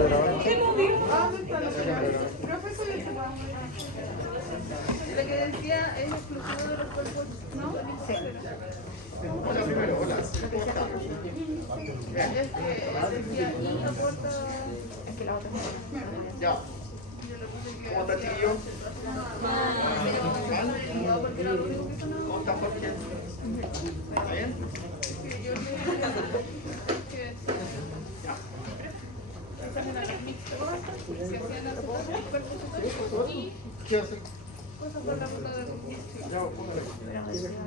Lo que decía es exclusivo de los cuerpos, ¿no? Sí. Hola primero, hola. Decía, y aporta... Es que la otra Ya. ¿Cómo está, chiquillo? ¿Cómo está, Jorge? ¿Está bien? Ya. ¿Qué hace?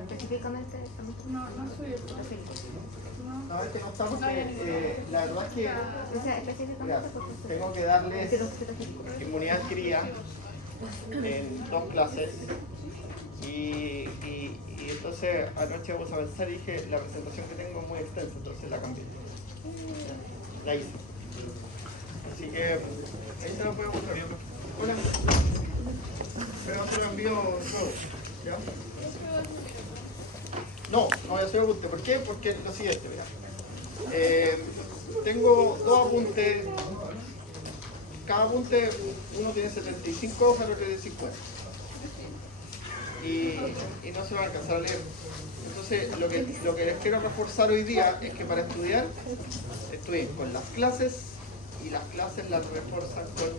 específicamente No soy esto. A ver, que no está porque la verdad es que mira, tengo que darles inmunidad adquirida en 2 clases y entonces anoche vamos a pensar y dije la presentación que tengo es muy extensa, entonces la cambié, la hice, así que ahí se lo puedo mostrar. Hola, pero se lo envío nuevo, ¿ya? No voy a hacer apunte. ¿Por qué? Porque lo siguiente, mira. Tengo 2 apuntes. Cada apunte, uno tiene 75 hojas, el otro tiene 50. Y no se va a alcanzar a leer. Entonces, lo que les quiero reforzar hoy día es que para estudiar, estudien con las clases y las clases las refuerzan con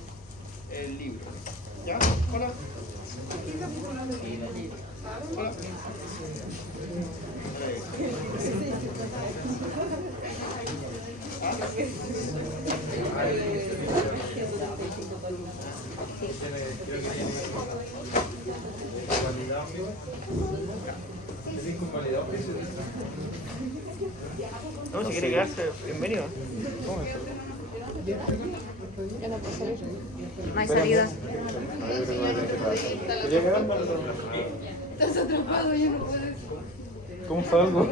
el libro. ¿Ya? Hola. Hola. No, si quiere quedarse, bienvenido. no hay salida. Estás atrapado, yo no puedo. ¿Cómo salgo?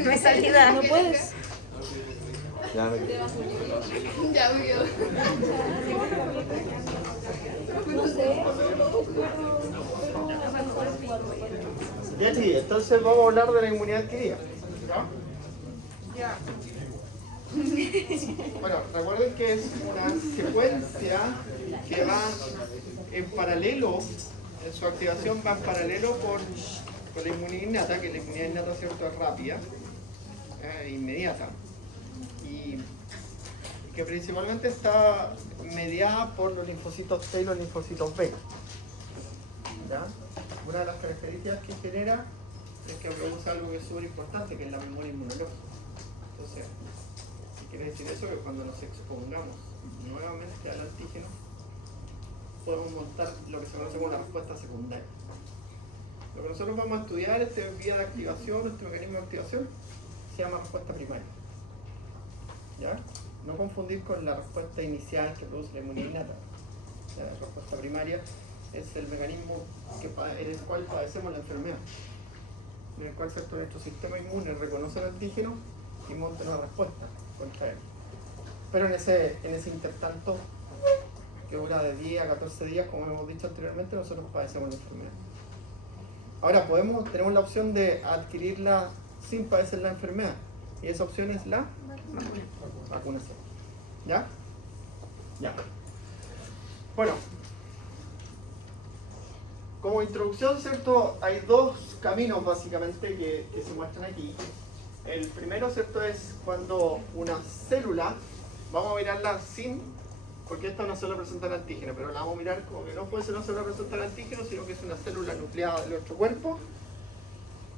No hay salida. No puedes. Ya me Ya me quedo. Ya, sí, entonces vamos a hablar de la inmunidad adquirida. Ya. Bueno, recuerden que es una secuencia que va en paralelo, en su activación va en paralelo con la inmunidad innata, que la inmunidad innata, ¿cierto?, es rápida, inmediata, y que principalmente está mediada por los linfocitos T y los linfocitos B. ¿Ya? Una de las características que genera es que produce algo que es súper importante, que es la memoria inmunológica. Entonces, quiere decir eso, que cuando nos expongamos nuevamente al antígeno, podemos montar lo que se conoce como la respuesta secundaria. Lo que nosotros vamos a estudiar, este vía de activación, este mecanismo de activación, se llama respuesta primaria. ¿Ya? No confundir con la respuesta inicial que produce la inmunidad innata. La respuesta primaria es el mecanismo en el cual padecemos la enfermedad, en el cual, ¿cierto?, nuestro sistema inmune reconoce el antígeno y monta una respuesta contra él. Pero en ese intertanto, que dura de 10 a 14 días, como hemos dicho anteriormente, nosotros padecemos la enfermedad. Ahora tenemos la opción de adquirirla sin padecer la enfermedad, y esa opción es la vacunación. ¿Ya? Ya. Bueno, como introducción, ¿cierto?, hay 2 caminos básicamente que se muestran aquí. El primero, ¿cierto?, es cuando una célula, vamos a mirarla sin, porque esta no solo presenta el antígeno, pero la vamos a mirar como que no puede ser una célula presenta el antígeno, sino que es una célula nucleada de nuestro cuerpo,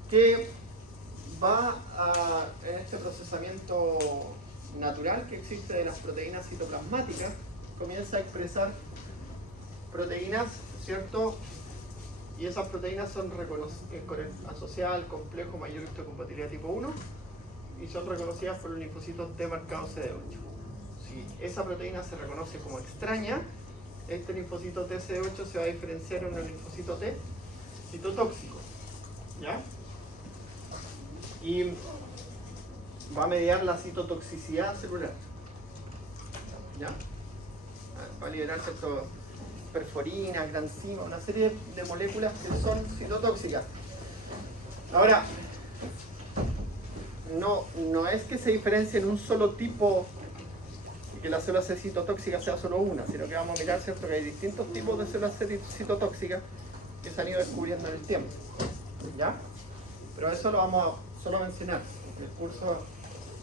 que va en este procesamiento natural que existe de las proteínas citoplasmáticas, comienza a expresar proteínas, ¿cierto?, y esas proteínas son asociadas al complejo mayor histocompatibilidad tipo 1 y son reconocidas por los linfocitos T marcado CD8. Si esa proteína se reconoce como extraña, este linfocito TCD8 se va a diferenciar en un linfocito T citotóxico, ¿ya? Y va a mediar la citotoxicidad celular, ¿ya? Va a liberar cierto perforina, granzima, una serie de moléculas que son citotóxicas. Ahora, no es que se diferencie en un solo tipo, que la célula C citotóxica sea solo una, sino que vamos a mirar, ¿cierto?, que hay distintos tipos de células C citotóxicas que se han ido descubriendo en el tiempo. ¿Ya? Pero eso lo vamos a solo mencionar en el curso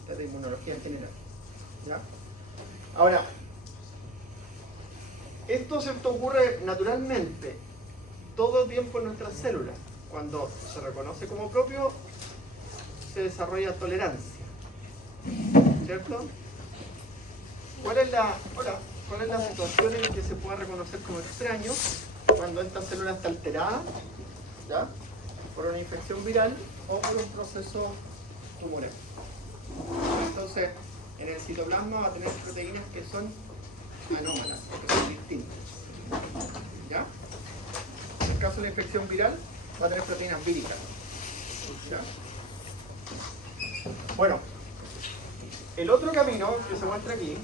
de inmunología en general. ¿Ya? Ahora, esto, ¿cierto?, ocurre naturalmente todo el tiempo en nuestras células. Cuando se reconoce como propio, se desarrolla tolerancia. ¿Cierto? ¿Cuál es la situación en la que se puede reconocer como extraño? Cuando esta célula está alterada, ¿ya?, por una infección viral o por un proceso tumoral. Entonces, en el citoplasma va a tener proteínas que son anómalas, que son distintas. ¿Ya? En el caso de la infección viral, va a tener proteínas víricas. ¿Ya? Bueno, el otro camino que se muestra aquí,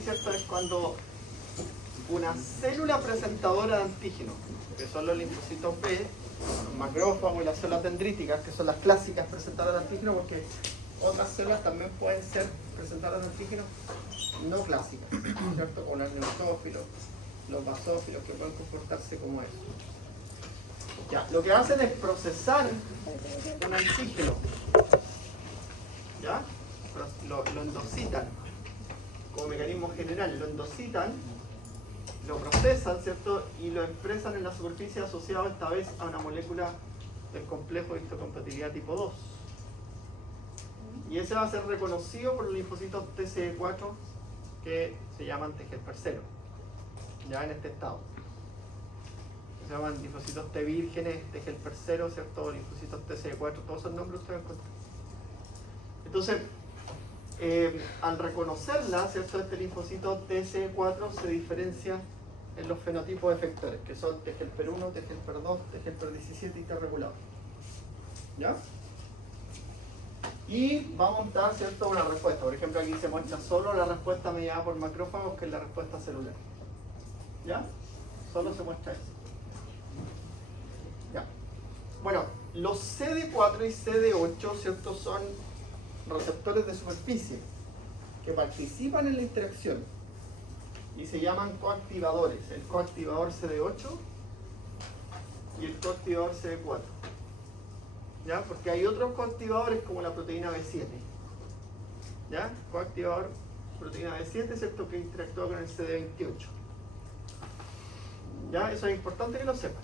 ¿cierto?, es cuando una célula presentadora de antígenos, que son los linfocitos B, los macrófagos y las células dendríticas, que son las clásicas presentadoras de antígenos, porque otras células también pueden ser presentadoras de antígenos no clásicas, ¿cierto?, como los neutrófilos, los basófilos, que pueden comportarse como eso. Ya, lo que hacen es procesar un antígeno, ¿ya? Lo endocitan como mecanismo general, lo endocitan, lo procesan, ¿cierto?, y lo expresan en la superficie asociado esta vez a una molécula del complejo de histocompatibilidad tipo 2. Y ese va a ser reconocido por los linfocitos TCE4 que se llaman TGF-0, ya en este estado. Se llaman linfocitos T vírgenes, TGF-0, ¿cierto?, linfocitos TCE4, todos esos nombres ustedes encuentran. Entonces, al reconocerla, ¿cierto?, este linfocito TCE4 se diferencia en los fenotipos efectores, que son TGF-1, TGF-2, TGF-17 y T regulado. ¿Ya? Y va a montar, ¿cierto?, una respuesta. Por ejemplo, aquí se muestra solo la respuesta mediada por macrófagos, que es la respuesta celular. ¿Ya? Solo se muestra eso. Ya. Bueno, los CD4 y CD8, ¿cierto?, son receptores de superficie que participan en la interacción y se llaman coactivadores, el coactivador CD8 y el coactivador CD4. ¿Ya? Porque hay otros coactivadores como la proteína B7. ¿Ya? Coactivador proteína B7, ¿cierto?, que interactúa con el CD28. ¿Ya? Eso es importante que lo sepan.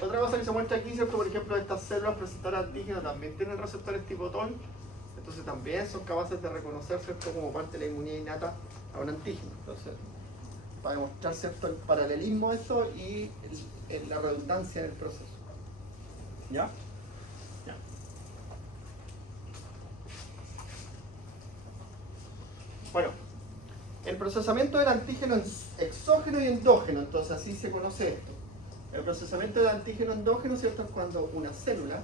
Otra cosa que se muestra aquí, ¿cierto?, por ejemplo, estas células presentadoras de antígenos también tienen receptores tipo TOL, entonces también son capaces de reconocer, ¿cierto?, como parte de la inmunidad innata a un antígeno. Entonces, para demostrar, ¿cierto?, el paralelismo de esto y la redundancia en el proceso. ¿Ya? Ya. Bueno, el procesamiento del antígeno exógeno y endógeno, entonces así se conoce esto. El procesamiento del antígeno endógeno, ¿cierto?, es cuando una célula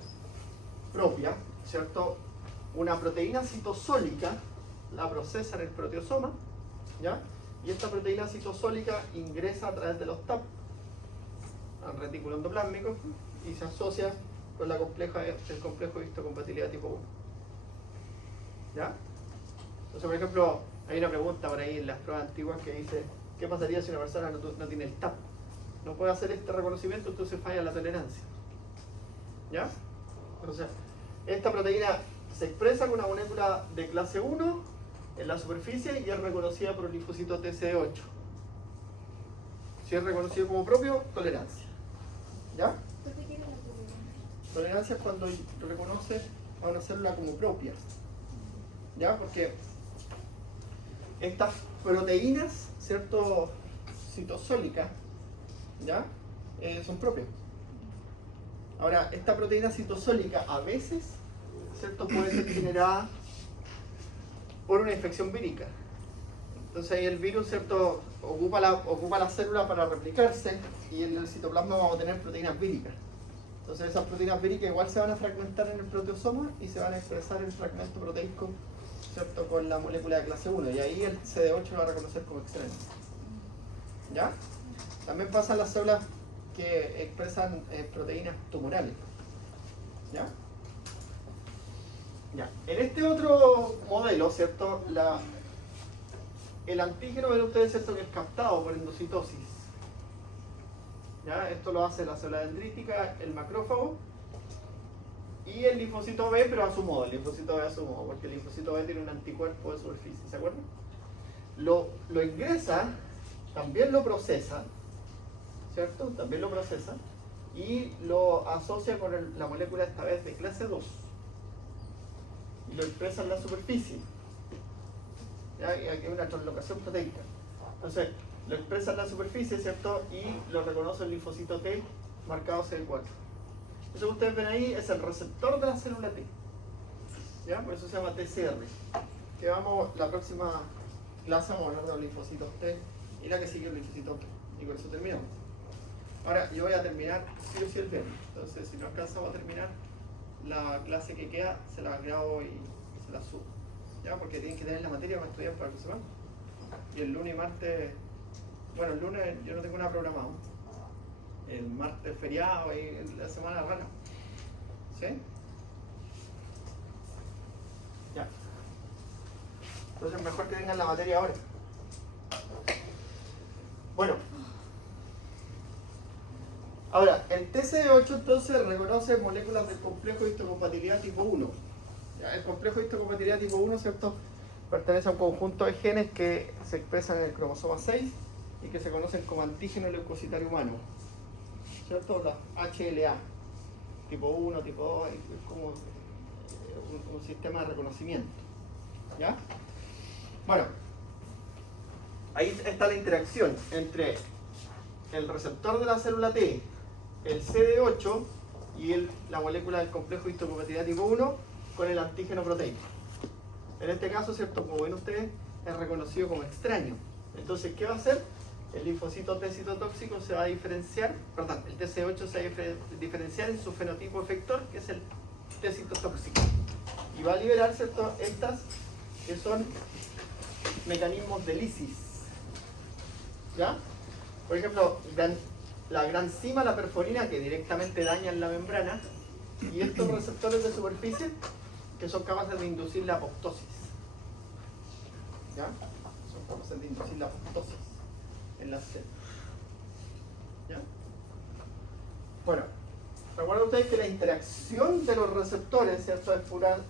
propia, ¿cierto?, una proteína citosólica la procesa en el proteosoma, ¿ya? Y esta proteína citosólica ingresa a través de los TAP al retículo endoplásmico y se asocia con la el complejo de histocompatibilidad tipo 1. ¿Ya? Entonces, por ejemplo, hay una pregunta por ahí en las pruebas antiguas que dice: ¿qué pasaría si una persona no tiene el TAP? No puede hacer este reconocimiento, entonces falla la tolerancia. ¿Ya? Entonces, esta proteína se expresa con una molécula de clase 1 en la superficie y es reconocida por el linfocito TCE8. Si es reconocido como propio, tolerancia. ¿Ya? Tolerancia es cuando reconoce a una célula como propia. ¿Ya? Porque estas proteínas, ¿cierto?, citosólicas, ¿ya?, son propias. Ahora, esta proteína citosólica a veces, ¿cierto?, puede ser generada por una infección vírica. Entonces ahí el virus, ¿cierto?, ocupa la célula para replicarse y en el citoplasma vamos a tener proteínas víricas. Entonces esas proteínas víricas igual se van a fragmentar en el proteosoma y se van a expresar en fragmento proteico, ¿cierto?, con la molécula de clase 1, y ahí el CD8 lo va a reconocer como extraño. ¿Ya? También pasan las células que expresan proteínas tumorales. ¿Ya? Ya. En este otro modelo, ¿cierto? El antígeno, ven ustedes, ¿cierto? Que es captado por endocitosis. ¿Ya? Esto lo hace la célula dendrítica, el macrófago y el linfocito B, pero a su modo, el linfocito B a su modo, porque el linfocito B tiene un anticuerpo de superficie, ¿se acuerdan? Lo ingresa, también lo procesa, ¿cierto? También lo procesa y lo asocia con la molécula esta vez de clase 2 y lo expresa en la superficie. ¿Ya? Y aquí hay una translocación proteica. Entonces, lo expresa en la superficie, ¿cierto? Y lo reconoce el linfocito T marcado CD4. Eso que ustedes ven ahí es el receptor de la célula T. ¿Ya? Por eso se llama TCR. Que vamos, la próxima clase vamos a hablar de los linfocitos T y la que sigue el linfocito T. Y con eso terminamos. Ahora, yo voy a terminar sí o sí el viernes. Entonces, si no alcanzamos a terminar la clase que queda, se la grabo y se la subo. ¿Ya? Porque tienen que tener la materia para estudiar para la semana. Y el lunes y martes, bueno, el lunes yo no tengo nada programado. El martes feriado y la semana rara. ¿Sí? Ya. Entonces mejor que tengan la materia ahora. Bueno. Ahora, el TCD8 entonces reconoce moléculas del complejo de histocompatibilidad tipo 1. ¿Ya? El complejo de histocompatibilidad tipo 1, ¿cierto? Pertenece a un conjunto de genes que se expresan en el cromosoma 6 y que se conocen como antígeno leucocitario humano, ¿cierto? Las HLA, tipo 1, tipo 2, es como un sistema de reconocimiento. ¿Ya? Bueno, ahí está la interacción entre el receptor de la célula T, el CD8 y la molécula del complejo de histocompatibilidad tipo 1 con el antígeno proteico. En este caso, ¿cierto? Como ven ustedes, es reconocido como extraño. Entonces, ¿qué va a hacer? El linfocito T citotóxico se va a diferenciar, perdón, el TC8 se va a diferenciar en su fenotipo efector, que es el T citotóxico. Y va a liberar, ¿cierto? Estas que son mecanismos de lisis. ¿Ya? Por ejemplo, la granzima, la perforina, que directamente dañan la membrana, y estos receptores de superficie que son capaces de inducir la apoptosis. ¿Ya? Son capaces de inducir la apoptosis en las células. ¿Ya? Bueno, recuerden ustedes que la interacción de los receptores, ¿cierto? Es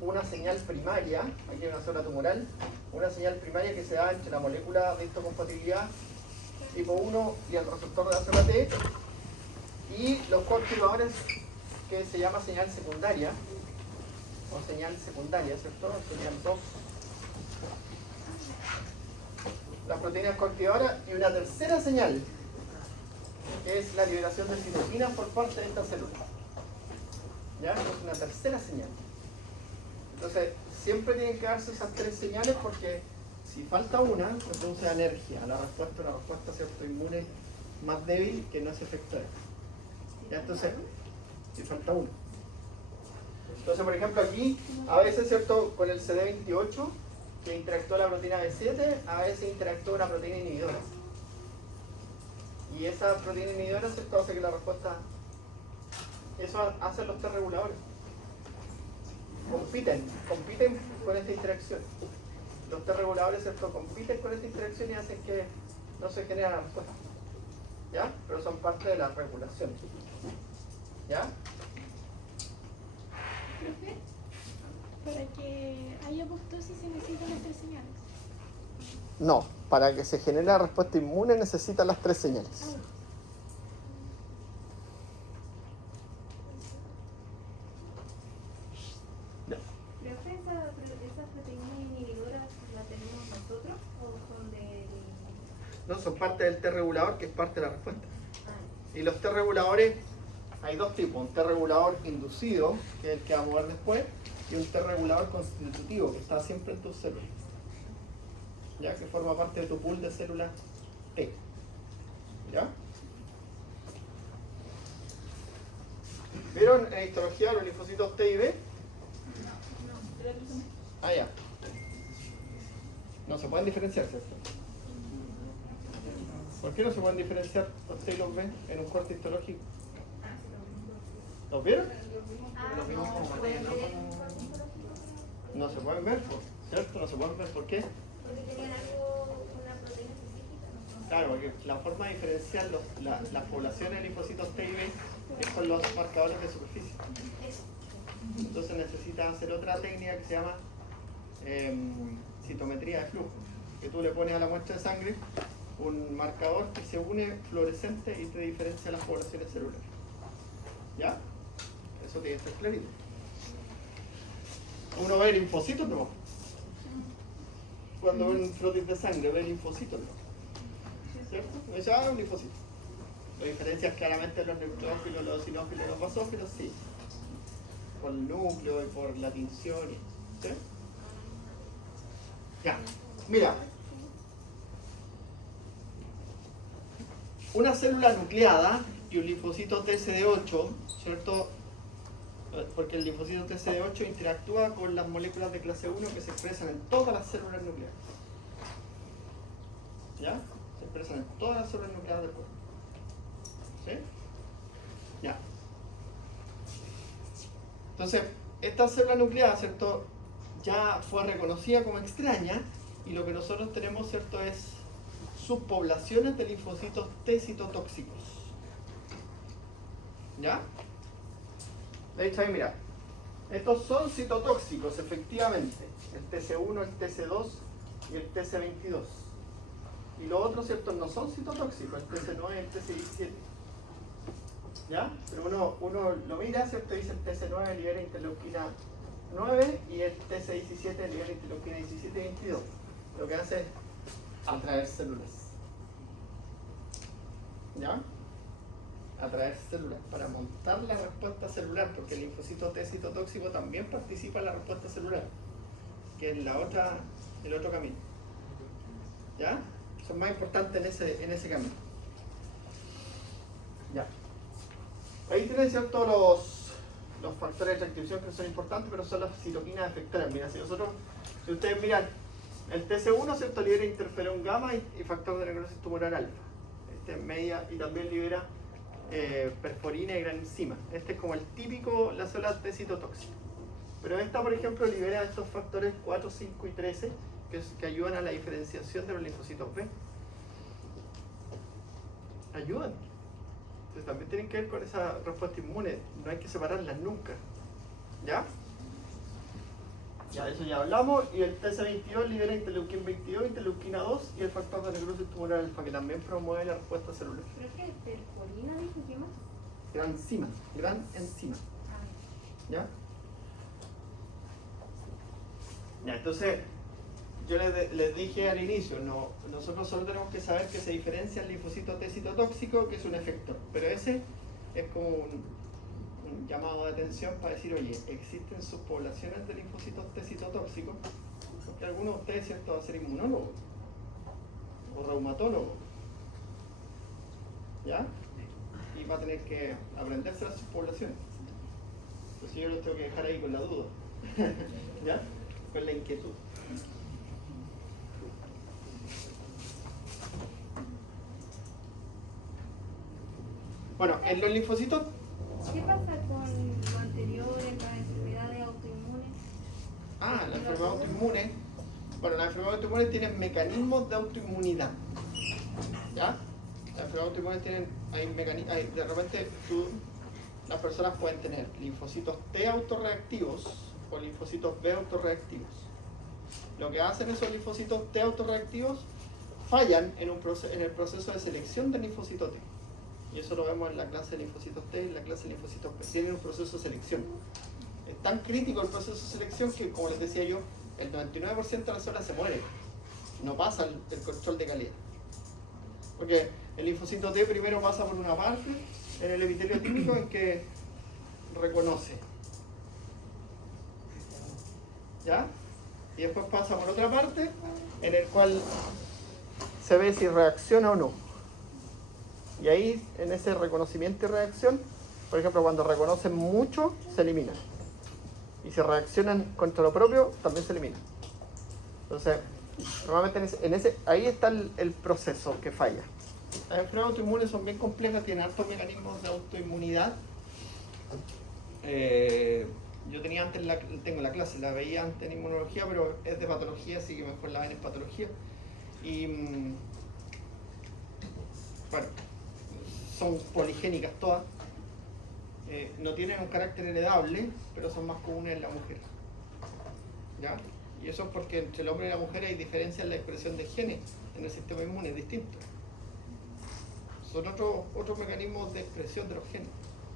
una señal primaria, aquí hay una zona tumoral, una señal primaria que se da entre la molécula de histocompatibilidad tipo 1 y el receptor de la célula T y los coactivadores que se llama señal secundaria o señal secundaria, ¿cierto? Señal 2. Las proteínas coactivadoras y una tercera señal que es la liberación de citoquinas por parte de esta célula. ¿Ya? Es una tercera señal. Entonces, siempre tienen que darse esas tres señales porque si falta una, se produce alergia a la respuesta, una respuesta, ¿cierto? Inmune más débil que no es efectuada. ¿Ya? Entonces, si falta una. Entonces, por ejemplo, aquí, a veces, ¿cierto? Con el CD28, que interactúa la proteína B7, a veces interactúa una proteína inhibidora. Y esa proteína inhibidora, ¿cierto? Hace que la respuesta... Eso hacen los T reguladores. Compiten con esta interacción. Los T reguladores, ¿cierto? Compiten con esta interacción y hacen que no se genere la respuesta. ¿Ya? Pero son parte de la regulación. ¿Ya? Profe, para que haya apoptosis se necesitan las tres señales. No, para que se genere la respuesta inmune necesitan las tres señales. ¿Profe, esas proteínas inhibidoras las tenemos nosotros o son del...? No, son parte del T regulador que es parte de la respuesta. Y los T reguladores, hay dos tipos, un T regulador inducido, que es el que vamos a ver después, y un T regulador constitutivo, que está siempre en tus células. ¿Ya? Que forma parte de tu pool de células T. ¿Ya? ¿Vieron en histología los linfocitos T y B? Ah, ya. No se pueden diferenciar, ¿cierto? ¿Por qué no se pueden diferenciar los T y los B en un corte histológico? ¿Los vieron? Ah, Los vimos como manera, ¿no? No se pueden ver, ¿cierto? No se pueden ver, ¿por qué? porque tenían algo, una proteína específica, ¿no? Claro, porque la forma de diferenciar las poblaciones de linfocitos T y B es con los marcadores de superficie. Eso. Entonces necesitas hacer otra técnica que se llama citometría de flujo, que tú le pones a la muestra de sangre un marcador que se une fluorescente y te diferencia las poblaciones celulares. ¿Ya? Eso tiene que estar clarito. Uno ve linfocitos, no. Cuando ve un frotis de sangre, ve linfocitos, no. ¿Cierto? Uno dice, un linfocito. Lo diferencias claramente los neutrófilos, los eosinófilos y los basófilos, sí. Por el núcleo y por la tinción. ¿Sí? Ya. Mira. Una célula nucleada y un linfocito TCD8, ¿cierto? Porque el linfocito TCD8 interactúa con las moléculas de clase 1 que se expresan en todas las células nucleares. ¿Ya? Se expresan en todas las células nucleares del cuerpo. ¿Sí? Ya. Entonces, esta célula nucleada, ¿cierto? Ya fue reconocida como extraña y lo que nosotros tenemos, ¿cierto? Es subpoblaciones de linfocitos T citotóxicos. ¿Ya? De hecho, ahí mira, estos son citotóxicos, efectivamente. El TC1, el TC2 y el TC22. Y los otros, ¿cierto? No son citotóxicos, el TC9 y el TC17. ¿Ya? Pero uno lo mira, ¿cierto? Dice el TC9 libera interleuquina 9 y el TC17 libera interleuquina 17 y 22. Lo que hace es atraer células. ¿Ya? Atraer células para montar la respuesta celular, porque el linfocito T citotóxico también participa en la respuesta celular, que es el otro camino. ¿Ya? Son más importantes en ese camino. Ya. Ahí tienen, ¿cierto? Los factores de transcripción que son importantes, pero son las citoquinas efectoras. Mira, si ustedes miran, el TC1, ¿cierto? Libera interferón gamma y factor de necrosis tumoral alfa. Este es media y también libera perforina y gran enzima. Este es como el típico, la célula T citotóxica. Pero esta, por ejemplo, libera estos factores 4, 5 y 13 que ayudan a la diferenciación de los linfocitos B. Ayudan. Entonces también tienen que ver con esa respuesta inmune. No hay que separarlas nunca. ¿Ya? Ya de eso ya hablamos. Y el TC22 libera interleuquina 22, interleuquina 2 y el factor de necrosis tumoral alfa, que también promueve la respuesta celular. Creo que perforina, dijo, ¿qué más? Gran enzima. ¿Ya? Ya, entonces, yo les dije al inicio, nosotros solo tenemos que saber que se diferencia el linfocito T citotóxico, que es un efector, pero ese es como un llamado de atención para decir, oye, existen subpoblaciones de linfocitos T citotóxicos, porque alguno de ustedes, ¿cierto?, va a ser inmunólogo o reumatólogo, ¿ya? Y va a tener que aprenderse las subpoblaciones. Entonces yo los tengo que dejar ahí con la duda, ¿ya? Con la inquietud. Bueno, en los linfocitos... ¿Qué pasa con lo anterior en las enfermedades autoinmunes? La enfermedad autoinmune. Bueno, las enfermedades autoinmunes tienen mecanismos de autoinmunidad. ¿Ya? Las enfermedades autoinmunes tienen, de repente las personas pueden tener linfocitos T autorreactivos o linfocitos B autorreactivos. Lo que hacen esos linfocitos T autorreactivos fallan en el proceso de selección del linfocito T. Y eso lo vemos en la clase de linfocitos T y en la clase de linfocitos B. Tienen un proceso de selección. Es tan crítico el proceso de selección que, como les decía yo, el 99% de las células se mueren. No pasa el control de calidad. Porque el linfocito T primero pasa por una parte en el epitelio típico en que reconoce. ¿Ya? Y después pasa por otra parte en el cual se ve si reacciona o no. Y ahí, en ese reconocimiento y reacción, por ejemplo, cuando reconocen mucho, se eliminan. Y si reaccionan contra lo propio, también se eliminan. Entonces, normalmente ahí está el proceso que falla. Las enfermedades autoinmunes son bien complejas, tienen altos mecanismos de autoinmunidad. yo tenía antes, tengo la clase, la veía antes en inmunología, pero es de patología, así que mejor la ven en patología. Y bueno, son poligénicas todas. No tienen un carácter heredable, pero son más comunes en la mujer. ¿Ya? Y eso es porque entre el hombre y la mujer hay diferencia en la expresión de genes en el sistema inmune, es distinto. Son otros mecanismos de expresión de los genes.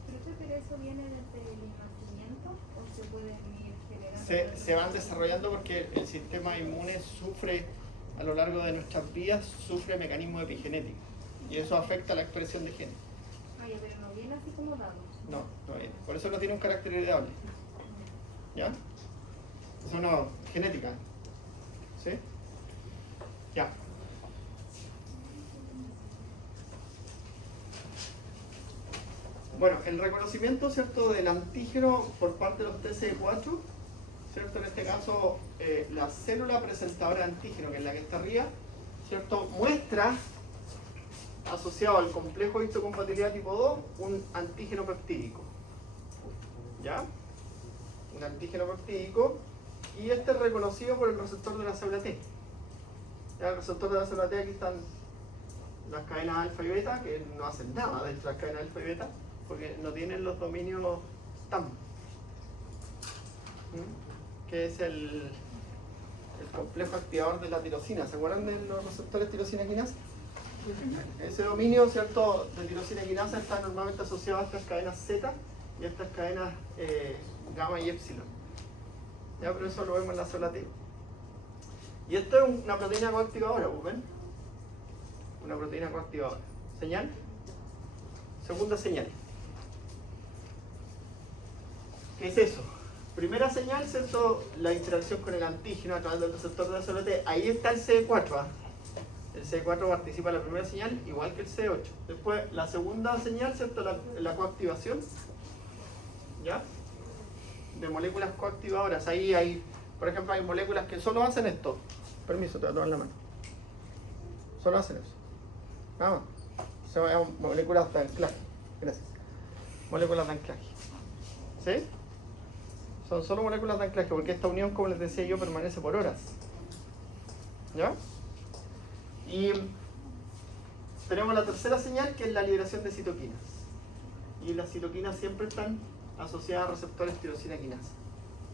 ¿Pero eso viene desde el nacimiento o se pueden ir generando? Se van desarrollando porque el sistema inmune sufre, a lo largo de nuestras vidas, sufre mecanismos epigenéticos. Y eso afecta la expresión de genes. Oye, pero no viene así como dado. No viene. Por eso no tiene un carácter heredable. ¿Ya? Es una genética. ¿Sí? Ya. Bueno, el reconocimiento, ¿cierto?, del antígeno por parte de los TCE4, ¿cierto? En este caso, la célula presentadora de antígeno, que es la que está arriba, ¿cierto?, muestra, asociado al complejo de histocompatibilidad tipo 2, un antígeno peptídico. ¿Ya? Un antígeno peptídico, y este es reconocido por el receptor de la célula T. ¿Ya? El receptor de la célula T, aquí están las cadenas alfa y beta, que no hacen nada dentro de las cadenas alfa y beta, porque no tienen los dominios TAM, que es el complejo activador de la tirosina. ¿Se acuerdan de los receptores tirosina quinasa? Ese dominio, ¿cierto?, de tirosina quinasa está normalmente asociado a estas cadenas Z y a estas cadenas gamma y epsilon. Ya, pero eso lo vemos en la célula T. Y esto es una proteína coactivadora, ¿ven? Una proteína coactivadora. ¿Señal? Segunda señal. ¿Qué es eso? Primera señal, ¿cierto?, la interacción con el antígeno a través del receptor de la célula T. Ahí está el CD4. El CD4 participa en la primera señal, igual que el CD8. Después, la segunda señal, ¿cierto?, la coactivación. ¿Ya? De moléculas coactivadoras. Ahí hay, por ejemplo, hay moléculas que solo hacen esto. Permiso, te voy a tomar la mano. Solo hacen eso. Nada más. Son moléculas de anclaje. Gracias. Moléculas de anclaje. ¿Sí? Son solo moléculas de anclaje, porque esta unión, como les decía yo, permanece por horas. ¿Ya? Y tenemos la tercera señal, que es la liberación de citoquinas. Y las citoquinas siempre están asociadas a receptores tirosina quinasa,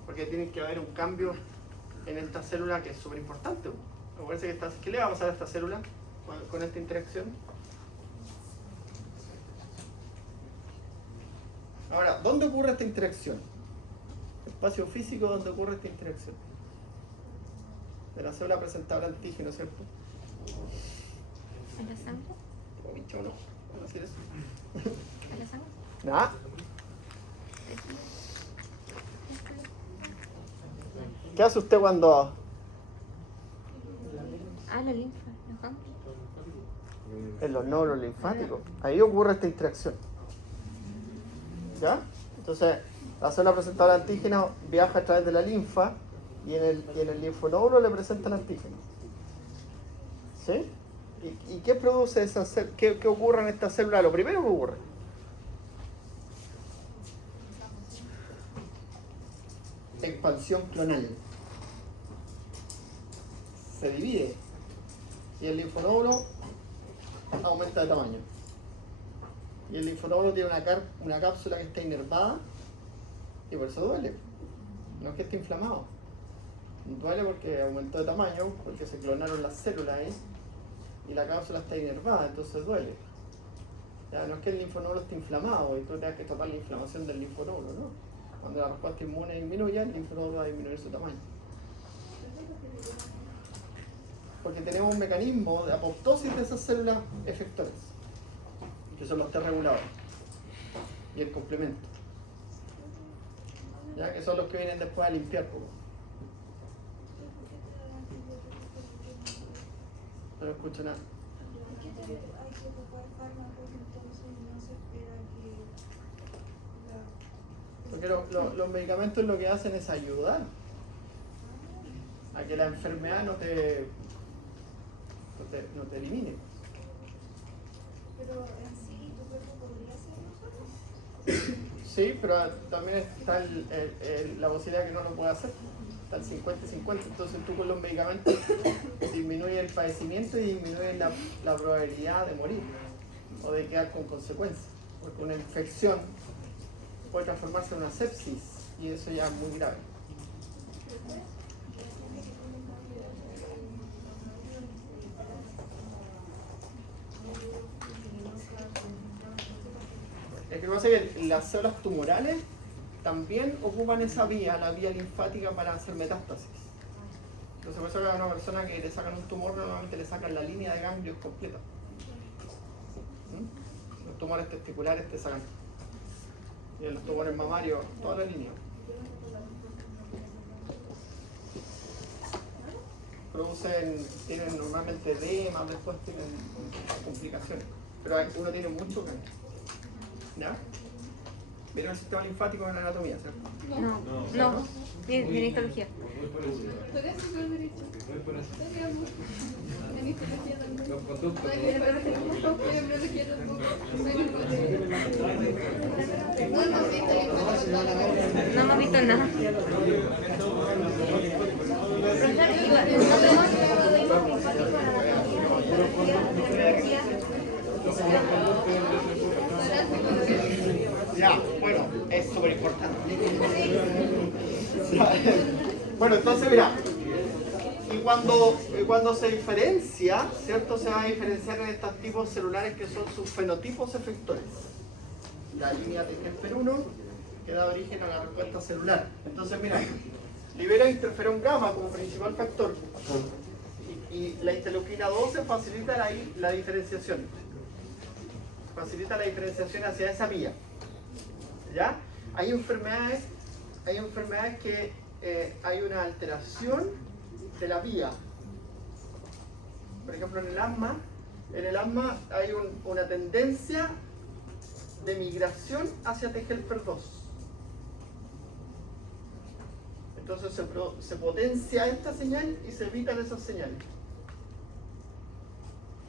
porque tiene que haber un cambio en esta célula que es súper importante. Acuérdense que ¿qué le va a pasar a esta célula con esta interacción? Ahora, ¿dónde ocurre esta interacción? Espacio físico donde ocurre esta interacción. De la célula presentadora de antígeno, ¿cierto? ¿En la sangre? ¿Tengo pincho o no? ¿Puedo decir eso? ¿En la sangre? Nada. ¿Qué hace usted cuando...? Ah, la linfa. Ajá. En los nódulos linfáticos. Ahí ocurre esta interacción. ¿Ya? Entonces, la célula presentadora de antígeno viaja a través de la linfa y en el linfonódulo le presenta el antígeno. ¿Sí? ¿Y qué produce esa célula? ¿Qué ocurre en esta célula? Lo primero que ocurre. Expansión clonal. Se divide y el linfonódulo aumenta de tamaño. Y el linfonódulo tiene una cápsula que está inervada y por eso duele. No es que esté inflamado. Duele porque aumentó de tamaño, porque se clonaron las células ahí y la cápsula está inervada, entonces duele. Ya, no es que el linfonódulo esté inflamado y tú tengas que tratar la inflamación del linfonódulo, ¿no? Cuando la respuesta inmune disminuye, el linfonódulo va a disminuir su tamaño. Porque tenemos un mecanismo de apoptosis de esas células efectores, que son los T reguladores y el complemento, ya que son los que vienen después a limpiar poco. No escucho nada. Porque los medicamentos lo que hacen es ayudar a que la enfermedad no te elimine. Pero en sí, ¿tu cuerpo podría ser nosotros? Sí, pero también está la posibilidad que no lo pueda hacer. Está el 50-50. Entonces tú con los medicamentos disminuyes el padecimiento y disminuyes la probabilidad de morir o de quedar con consecuencias. Porque una infección puede transformarse en una sepsis y eso ya es muy grave. Lo que pasa es que las células tumorales también ocupan esa vía, la vía linfática, para hacer metástasis. Entonces, por eso que a una persona que le sacan un tumor, normalmente le sacan la línea de ganglios completa. Los tumores testiculares te sacan. Y en los tumores mamarios, toda la línea. Tienen normalmente edema, después tienen complicaciones. Pero uno tiene mucho cáncer. ¿Ya? ¿Vieron el sistema linfático en la anatomía, cierto? No. De histología. ¿Tú eres súper derecho? En histología también. Los conductos. En biología tampoco. No hemos visto No hemos visto nada. Ya, bueno, es súper importante. Bueno, entonces mira, y cuando se diferencia, ¿cierto? Se va a diferenciar en estos tipos celulares que son sus fenotipos efectores. La línea TGFR1 que da origen a la respuesta celular. Entonces mira, libera interferón gamma como principal factor y la interleuquina 12 facilita la diferenciación. Facilita la diferenciación hacia esa vía. ¿Ya? Hay enfermedades que hay una alteración de la vía. Por ejemplo, en el asma hay una tendencia de migración hacia TGFR2. Entonces se potencia esta señal y se evitan esas señales.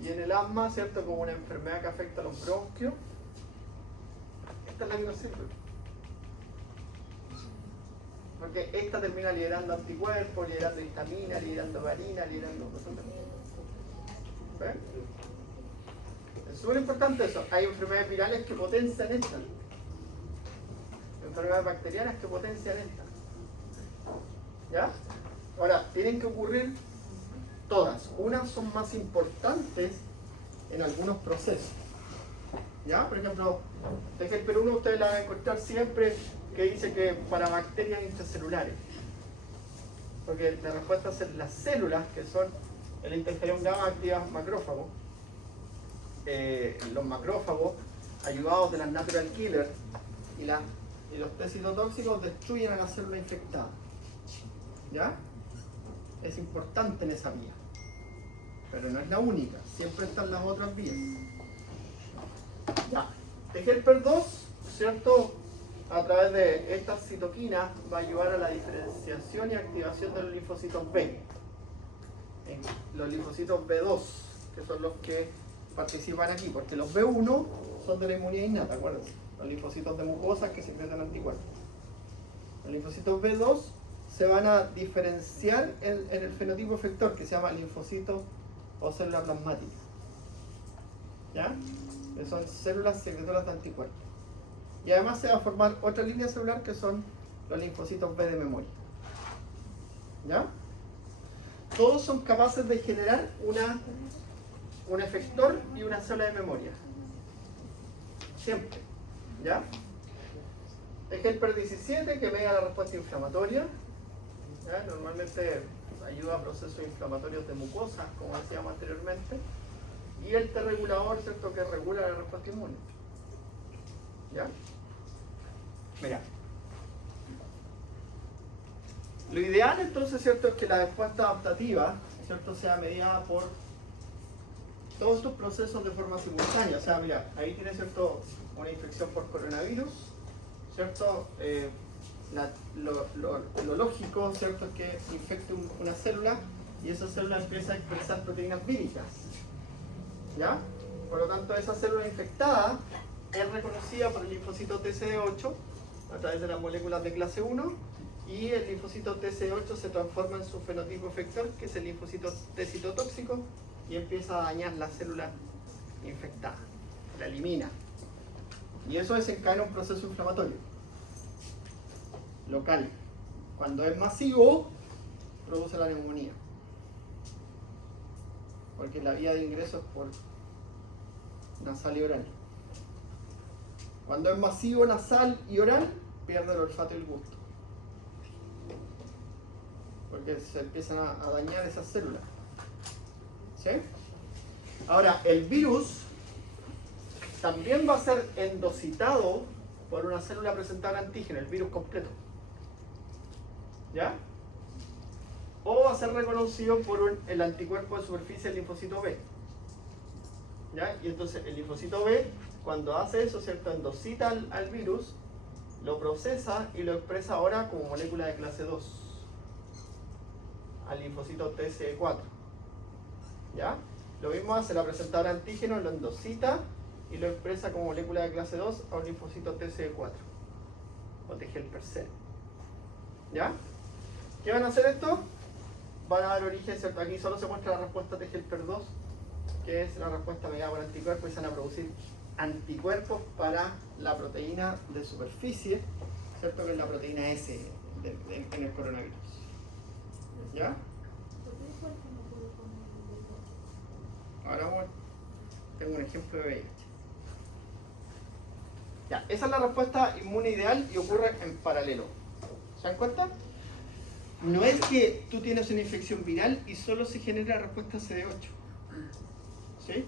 Y en el asma, ¿cierto? Como una enfermedad que afecta a los bronquios, esta es la que nos sirve. Porque esta termina liberando anticuerpos, liberando histamina, liberando varina, liberando cosas. ¿Ven? Es súper importante eso. Hay enfermedades virales que potencian esta. Enfermedades bacterianas que potencian esta. ¿Ya? Ahora, tienen que ocurrir todas. Unas son más importantes en algunos procesos. ¿Ya? Por ejemplo, TGFR1 ustedes la van a encontrar siempre que dice que para bacterias intracelulares. Porque la respuesta es las células, que son el interferón gamma activa macrófago. Los macrófagos, ayudados de las natural killers y los test citotóxicos, destruyen a la célula infectada. ¿Ya? Es importante en esa vía. Pero no es la única, siempre están las otras vías. Ya. TGFR2, ¿cierto? A través de estas citoquinas va a ayudar a la diferenciación y activación de los linfocitos B. Los linfocitos B2, que son los que participan aquí, porque los B1 son de la inmunidad innata, acuérdense. Los linfocitos de mucosas que secretan anticuerpos. Los linfocitos B2 se van a diferenciar en el fenotipo efector, que se llama linfocito o célula plasmática. ¿Ya? Que son células secretoras de anticuerpos. Y además se va a formar otra línea celular que son los linfocitos B de memoria. ¿Ya? Todos son capaces de generar un efector y una célula de memoria. Siempre. ¿Ya? TGFR17 que mega la respuesta inflamatoria. ¿Ya? Normalmente ayuda a procesos inflamatorios de mucosas, como decíamos anteriormente. Y el T regulador, ¿cierto? Que regula la respuesta inmune. ¿Ya? Mira. Lo ideal entonces, ¿cierto? Es que la respuesta adaptativa, ¿cierto? Sea mediada por todos estos procesos de forma simultánea. O sea, mira, ahí tiene, ¿cierto? Una infección por coronavirus, ¿cierto? Lo lógico, ¿cierto? Es que infecte una célula y esa célula empieza a expresar proteínas víricas. ¿Ya? Por lo tanto, esa célula infectada es reconocida por el linfocito TCD8 a través de las moléculas de clase 1 y el linfocito TCD8 se transforma en su fenotipo efector, que es el linfocito T citotóxico, y empieza a dañar la célula infectada, la elimina. Y eso desencadena un proceso inflamatorio local. Cuando es masivo, produce la neumonía, porque la vía de ingreso es por nasal y oral. Cuando es masivo nasal y oral, pierde el olfato y el gusto, porque se empiezan a dañar esas células. ¿Sí? Ahora, el virus también va a ser endocitado por una célula presentadora de antígeno, el virus completo. ¿Ya? O va a ser reconocido por el anticuerpo de superficie del linfocito B. ¿Ya? Y entonces el linfocito B, cuando hace eso, ¿cierto? Endocita al virus, lo procesa y lo expresa ahora como molécula de clase 2 al linfocito TCE4. ¿Ya? Lo mismo hace la presentadora de antígeno, lo endocita y lo expresa como molécula de clase 2 a un linfocito TCE4 o T helper C. ¿Ya? ¿Qué van a hacer esto? Van a dar origen, ¿cierto? Aquí solo se muestra la respuesta T helper 2, que es la respuesta mediada por anticuerpos, y se van a producir anticuerpos para la proteína de superficie, ¿cierto? Que es la proteína S en el coronavirus. ¿Ya? Ahora tengo un ejemplo de VIH. Ya, esa es la respuesta inmune ideal y ocurre en paralelo. ¿Se dan cuenta? No es que tú tienes una infección viral y solo se genera la respuesta CD8. ¿Sí?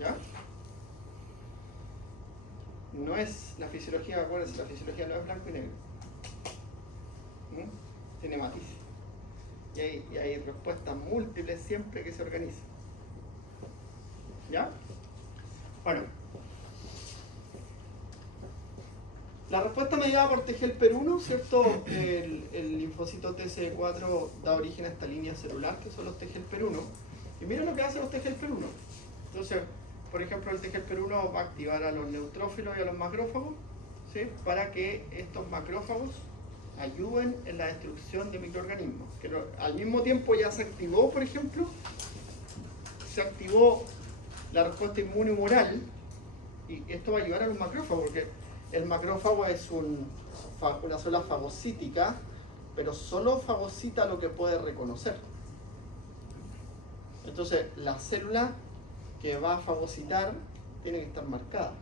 ¿Ya? No es la fisiología, acuérdense, la fisiología no es blanco y negro. Tiene matices. Y hay respuestas múltiples siempre que se organizan. ¿Ya? Bueno. La respuesta mediada por T helper 1, ¿cierto? El linfocito TCE4 da origen a esta línea celular, que son los T helper 1. Y miren lo que hacen los T helper 1. Entonces, por ejemplo, el T helper 1 va a activar a los neutrófilos y a los macrófagos, ¿sí? Para que estos macrófagos ayuden en la destrucción de microorganismos. Que al mismo tiempo ya se activó, por ejemplo, se activó la respuesta inmune humoral, y esto va a ayudar a los macrófagos, porque el macrófago es una célula fagocítica, pero solo fagocita lo que puede reconocer. Entonces, la célula que va a fagocitar tiene que estar marcada.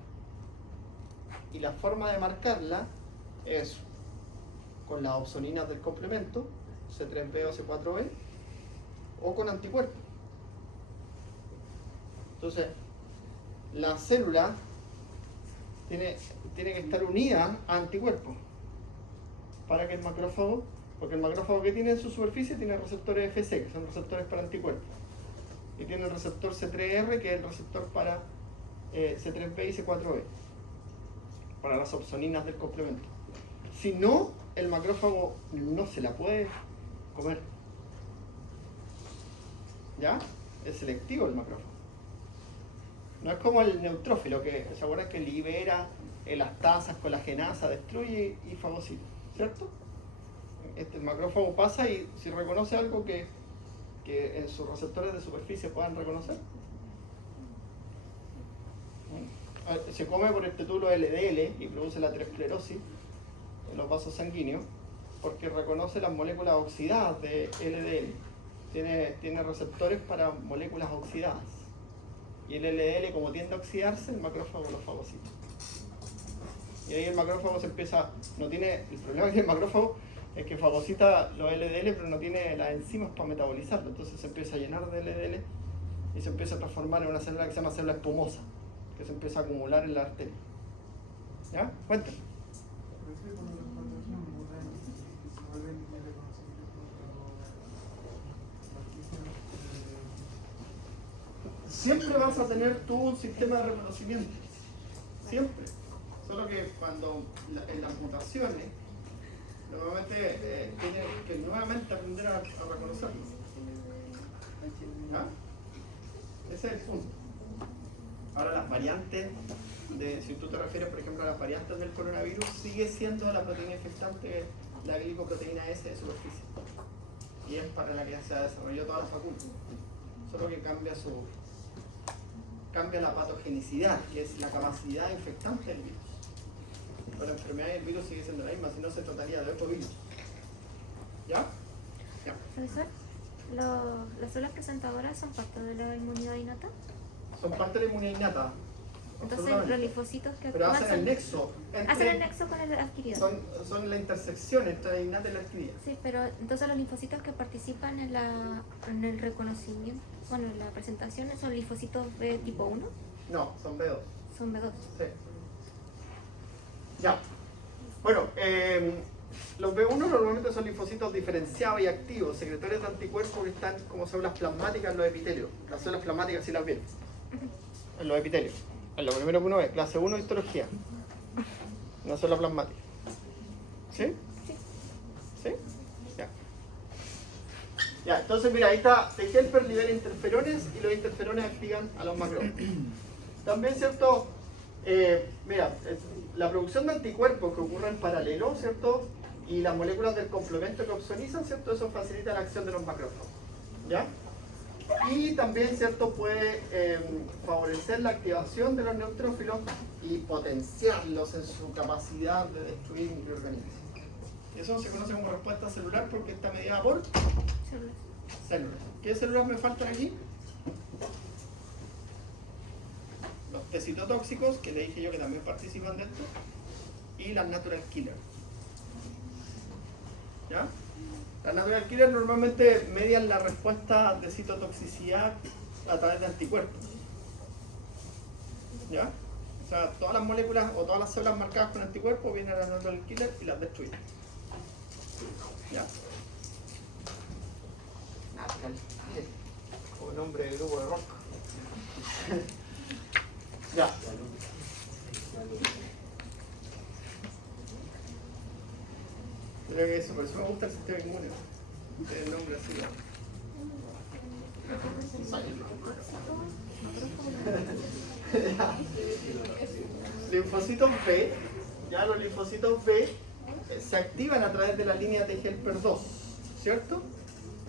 Y la forma de marcarla es con las opsoninas del complemento, C3b o C4b, o con anticuerpos. Entonces, la célula tiene que estar unida a anticuerpos para que el macrófago, porque el macrófago que tiene en su superficie tiene receptores FC, que son receptores para anticuerpos, y tiene el receptor C3R, que es el receptor para C3b y C4b, para las opsoninas del complemento. Si no, el macrófago no se la puede comer. ¿Ya? Es selectivo el macrófago. No es como el neutrófilo, que se acuerdan que libera elastasas, colagenasa, destruye y fagocita, ¿cierto? El macrófago pasa y si reconoce algo que en sus receptores de superficie puedan reconocer, se come por este túbulo LDL y produce la aterosclerosis en los vasos sanguíneos, porque reconoce las moléculas oxidadas de LDL. Tiene receptores para moléculas oxidadas. Y el LDL, como tiende a oxidarse, el macrófago lo fagocita. Y ahí el macrófago se empieza... el problema que tiene el macrófago es que fagocita los LDL, pero no tiene las enzimas para metabolizarlo. Entonces se empieza a llenar de LDL y se empieza a transformar en una célula que se llama célula espumosa, que se empieza a acumular en la arteria. ¿Ya? Cuéntame. Siempre vas a tener tú un sistema de reconocimiento. Siempre. Solo que cuando en las mutaciones, normalmente tienes que nuevamente aprender a reconocerlo. ¿Ya? Ese es el punto. Ahora las variantes, si tú te refieres por ejemplo a las variantes del coronavirus, sigue siendo la proteína infectante la glicoproteína S de superficie. Y es para la que se ha desarrollado toda la vacuna. Solo que cambia la patogenicidad, que es la capacidad infectante del virus. Pero la enfermedad del virus sigue siendo la misma, si no se trataría de otro virus. ¿Ya? Ya. Profesor, ¿las células presentadoras son parte de la inmunidad innata? Son parte de la inmunidad innata. Entonces los linfocitos que pero actúan hacen el nexo. hacen el nexo con el adquirido. Son la intersección entre la innata y la adquirida. Sí, pero entonces los linfocitos que participan en el reconocimiento, bueno, en la presentación, ¿son linfocitos B tipo 1? No, son B2. Son B2. Sí. Ya. Bueno, los B1 normalmente son linfocitos diferenciados y activos, secretores de anticuerpos que están como células plasmáticas en los epitelios. Las células plasmáticas sí las vieron. En los epitelios. En lo primero que uno ve, clase 1, histología. Una célula plasmática. ¿Sí? Sí. ¿Sí? Ya. Ya, entonces mira, ahí está, T helper libera interferones y los interferones activan a los macrófagos. También, ¿cierto? Mira, la producción de anticuerpos que ocurre en paralelo, ¿cierto? Y las moléculas del complemento que opsonizan, ¿cierto? Eso facilita la acción de los macrófagos. ¿Ya? Y también, ¿cierto? Puede favorecer la activación de los neutrófilos y potenciarlos en su capacidad de destruir microorganismos. Y eso se conoce como respuesta celular porque está mediada por células. ¿Qué células me faltan aquí? Los T citotóxicos, que le dije yo que también participan de esto, y las natural killers. ¿Ya? Las natural killers normalmente median la respuesta de citotoxicidad a través de anticuerpos. ¿Ya? O sea, todas las moléculas o todas las células marcadas con anticuerpos vienen a las natural killers y las destruyen. ¿Ya? Natural killer, como nombre de grupo de rock. Ya. Creo que eso, por eso me gusta el sistema inmune. El nombre así. Linfocitos B, ya los linfocitos B se activan a través de la línea T helper 2, ¿cierto?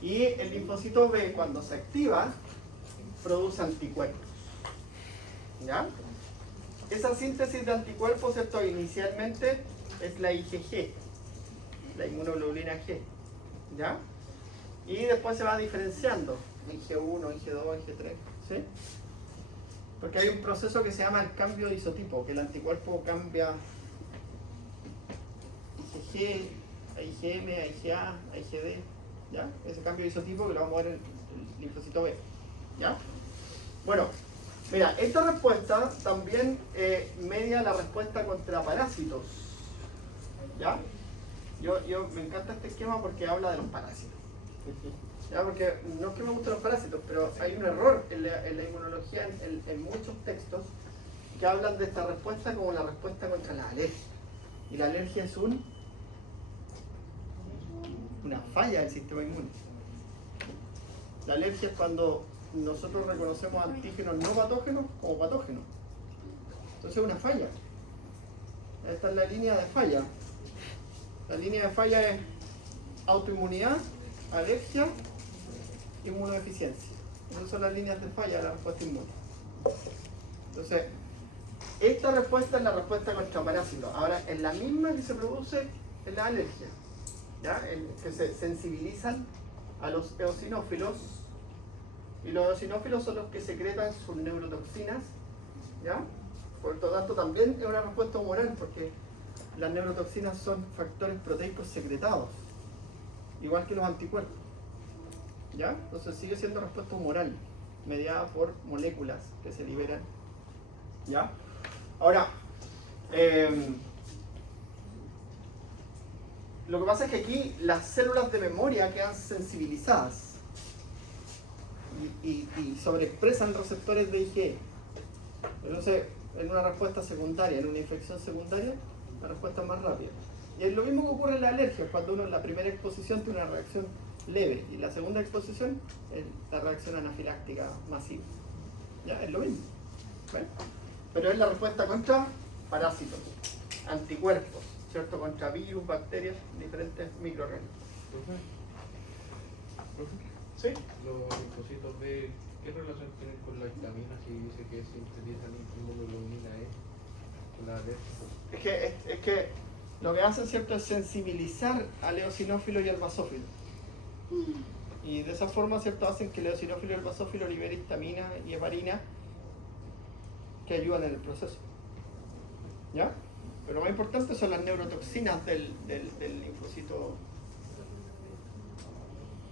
Y el linfocito B cuando se activa produce anticuerpos. ¿Ya? Esa síntesis de anticuerpos, ¿cierto? Inicialmente es la IgG, la inmunoglobulina G, ¿ya? Y después se va diferenciando, IG1, IG2, IG3, ¿sí? Porque hay un proceso que se llama el cambio de isotipo, que el anticuerpo cambia IgG, a IgM, a IgA, a IgD, ¿ya? Ese cambio de isotipo que lo vamos a ver en el linfocito B, ¿ya? Bueno, mira, esta respuesta también media la respuesta contra parásitos, ¿ya? Yo me encanta este esquema porque habla de los parásitos, ¿ya? Porque no es que me gusten los parásitos, pero hay un error en la inmunología en muchos textos que hablan de esta respuesta como la respuesta contra la alergia. Y la alergia es una falla del sistema inmune. La alergia es cuando nosotros reconocemos antígenos no patógenos como patógenos. Entonces es una falla. Esta es la línea de falla. La línea de falla es autoinmunidad, alergia, inmunodeficiencia. Esas son las líneas de falla de la respuesta inmune. Entonces, esta respuesta es la respuesta contra parásitos. Ahora, es la misma que se produce en la alergia, ¿ya? Que se sensibilizan a los eosinófilos. Y los eosinófilos son los que secretan sus neurotoxinas, ¿ya? Por lo tanto, también es una respuesta humoral, porque las neurotoxinas son factores proteicos secretados, igual que los anticuerpos, ¿ya? Entonces sigue siendo respuesta humoral, mediada por moléculas que se liberan, ¿ya? Ahora, lo que pasa es que aquí las células de memoria quedan sensibilizadas y sobreexpresan receptores de IgE. Entonces, en una respuesta secundaria, en una infección secundaria, la respuesta es más rápida. Y es lo mismo que ocurre en la alergia, cuando uno en la primera exposición tiene una reacción leve y en la segunda exposición es la reacción anafiláctica masiva. ¿Ya? Es lo mismo. ¿Ven? Pero es la respuesta contra parásitos, anticuerpos, ¿cierto? Contra virus, bacterias, diferentes microorganismos. ¿Sí? Los linfocitos B, ¿qué relación tienen con la histamina si dice que sintetizan inmunoglobulina E? Con la D. Es que lo que hacen, ¿cierto?, es sensibilizar al eosinófilo y al basófilo. Y de esa forma, ¿cierto?, hacen que el eosinófilo y el basófilo libere histamina y heparina que ayudan en el proceso. ¿Ya? Pero lo más importante son las neurotoxinas del linfocito,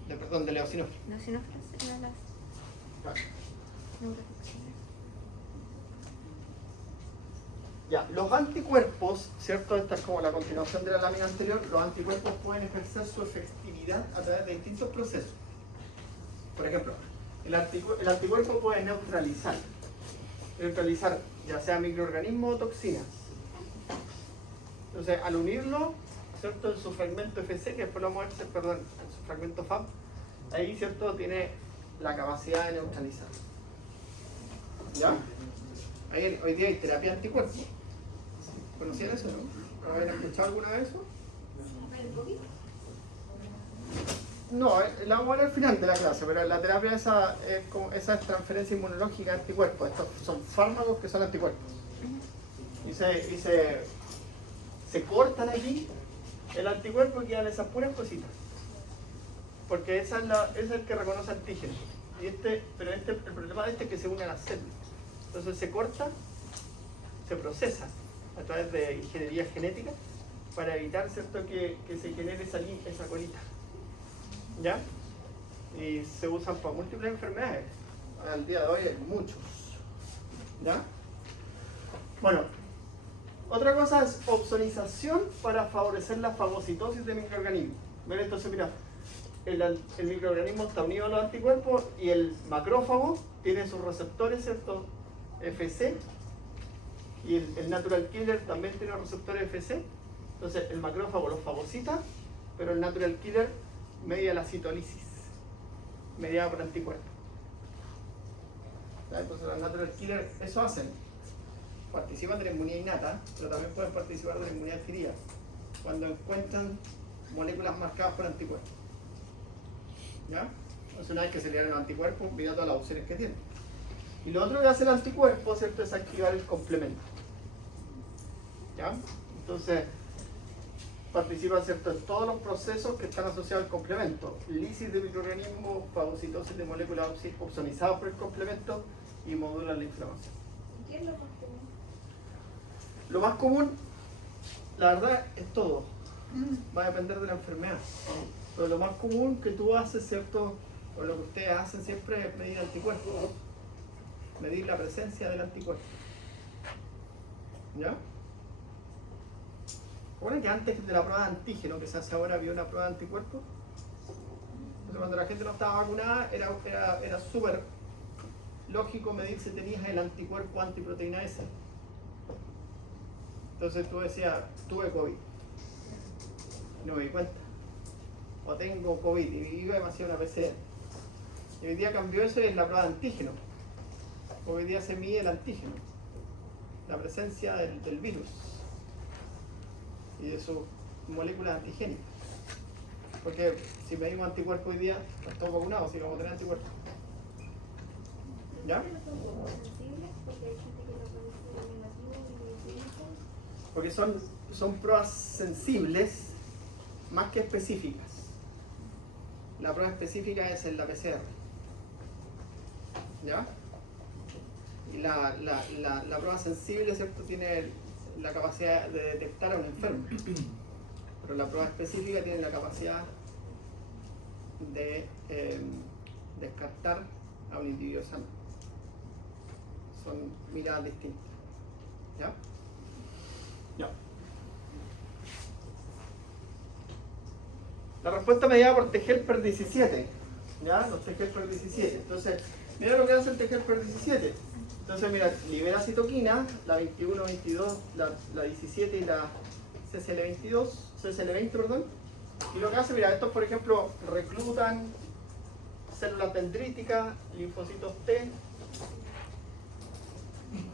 del eosinófilo. Los sinófilos serían las Claro. neurotoxinas. Ya, los anticuerpos, ¿cierto? Esta es como la continuación de la lámina anterior. Los anticuerpos pueden ejercer su efectividad a través de distintos procesos. Por ejemplo, el anticuerpo puede neutralizar ya sea microorganismos o toxinas. Entonces, al unirlo, ¿cierto?, en su fragmento FC, que después lo vamos a ver, perdón, en su fragmento FAB, ahí, ¿cierto?, tiene la capacidad de neutralizar. ¿Ya? Ahí, hoy día hay terapia anticuerpos. ¿Conocían eso, no? ¿Habían escuchado alguna vez eso? ¿Para el COVID? No, la vamos a ver al final de la clase, pero la terapia esa es transferencia inmunológica de anticuerpos. Estos son fármacos que son anticuerpos. Y se cortan aquí el anticuerpo y quedan esas puras cositas. Porque esa es el que reconoce antígenos. Pero el problema de este es que se une a las células. Entonces se corta, se procesa a través de ingeniería genética para evitar, ¿cierto?, que se genere esa colita. ¿Ya? Y se usan para múltiples enfermedades. Al día de hoy hay muchos. ¿Ya? Bueno, otra cosa es opsonización para favorecer la fagocitosis de microorganismos. ¿Ven? Entonces, mira, el microorganismo está unido a los anticuerpos y el macrófago tiene sus receptores, ¿cierto?, FC, y el natural killer también tiene receptores FC. Entonces, el macrófago los fagocita, pero el natural killer media la citolisis, mediada por anticuerpos. Entonces los natural killers eso hacen. Participan de la inmunidad innata, pero también pueden participar de la inmunidad adquirida cuando encuentran moléculas marcadas por anticuerpos. ¿Ya? Entonces una vez que se liberan los anticuerpos, mira todas las opciones que tienen. Y lo otro que hace el anticuerpo, ¿cierto?, es activar el complemento. ¿Ya? Entonces participa, ¿cierto?, en todos los procesos que están asociados al complemento. Lisis de microorganismos, fagocitosis de moléculas opsonizadas por el complemento y modulan la inflamación. ¿Qué es lo más común? Lo más común, la verdad, es todo. Va a depender de la enfermedad. Pero lo más común que tú haces, ¿cierto?, o lo que ustedes hacen siempre es medir anticuerpos. Medir la presencia del anticuerpo. ¿Ya? Recuerden que antes de la prueba de antígeno que se hace ahora había una prueba de anticuerpos. Entonces, cuando la gente no estaba vacunada era súper lógico medir si tenías el anticuerpo antiproteína S. Entonces tú decías, tuve COVID, no me di cuenta, o tengo COVID y iba a hacer una PCR. Y hoy día cambió eso y es la prueba de antígeno. Hoy día se mide el antígeno, la presencia del virus y de sus moléculas antigénicas. Porque si medimos anticuerpos hoy día, no estamos vacunados, si vamos a tener anticuerpos. ¿Ya? ¿No son sensibles? Porque hay gente que lo conoce negativo y clínico. Porque son pruebas sensibles más que específicas. La prueba específica es en la PCR. ¿Ya? Y la prueba sensible, ¿cierto?, tiene la capacidad de detectar a un enfermo. Pero la prueba específica tiene la capacidad de descartar a un individuo sano. Son miradas distintas. ¿Ya? Ya. La respuesta medida por T-Helper 17. ¿Ya? Los T-Helper 17. Entonces, mira lo que hace el T-Helper 17. Entonces, mira, libera citoquina, la 21, 22, la 17 y la CCL20, perdón. Y lo que hace, mira, estos por ejemplo reclutan células dendríticas, linfocitos T,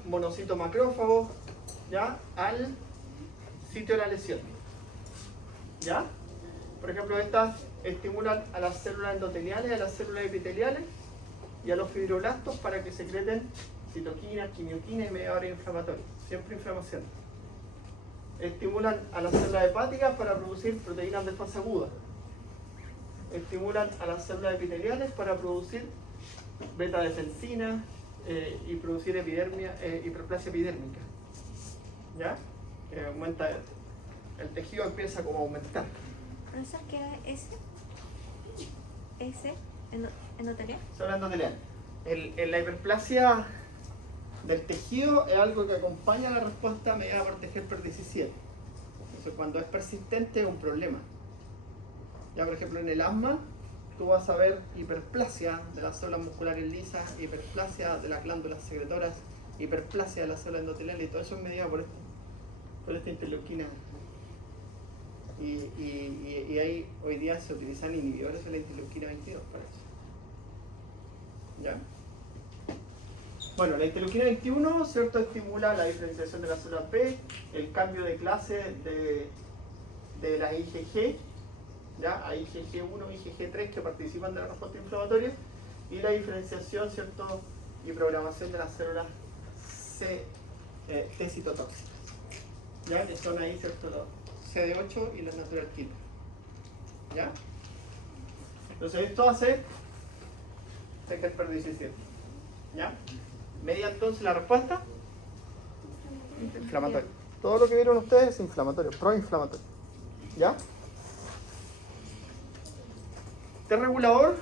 monocitos macrófagos, ¿ya? Al sitio de la lesión. ¿Ya? Por ejemplo, estas estimulan a las células endoteliales, a las células epiteliales y a los fibroblastos para que secreten citoquinas, quimioquinas y mediadores inflamatorios. Siempre inflamación. Estimulan a las células hepáticas para producir proteínas de fase aguda. Estimulan a las células epiteliales para producir beta-defensina y producir hiperplasia epidérmica. ¿Ya? Aumenta el tejido, empieza como a aumentar. Profesor, ¿qué es ese? ¿Endotelial? Célula endotelial. La hiperplasia del tejido es algo que acompaña la respuesta mediada por TGFR17. Entonces, cuando es persistente es un problema. Ya, por ejemplo, en el asma, tú vas a ver hiperplasia de las células musculares lisas, hiperplasia de las glándulas secretoras, hiperplasia de las células endoteliales, y todo eso es mediado por esta interleuquina. Y ahí hoy día se utilizan inhibidores de la interleuquina 22 para eso. ¿Ya? Bueno, la interleuquina 21, ¿cierto? Estimula la diferenciación de las células B, el cambio de clase de las IgG, ¿ya? Hay IgG1 y IgG3 que participan de la respuesta inflamatoria, y la diferenciación, ¿cierto? Y programación de las células T citotóxicas, ¿ya? Que son ahí, ¿cierto? Los CD8 y los natural killer, ¿ya? Entonces esto hace TGFR17, ¿ya? Media entonces la respuesta inflamatoria. Todo lo que vieron ustedes es inflamatorio, proinflamatorio, ¿ya? Este regulador,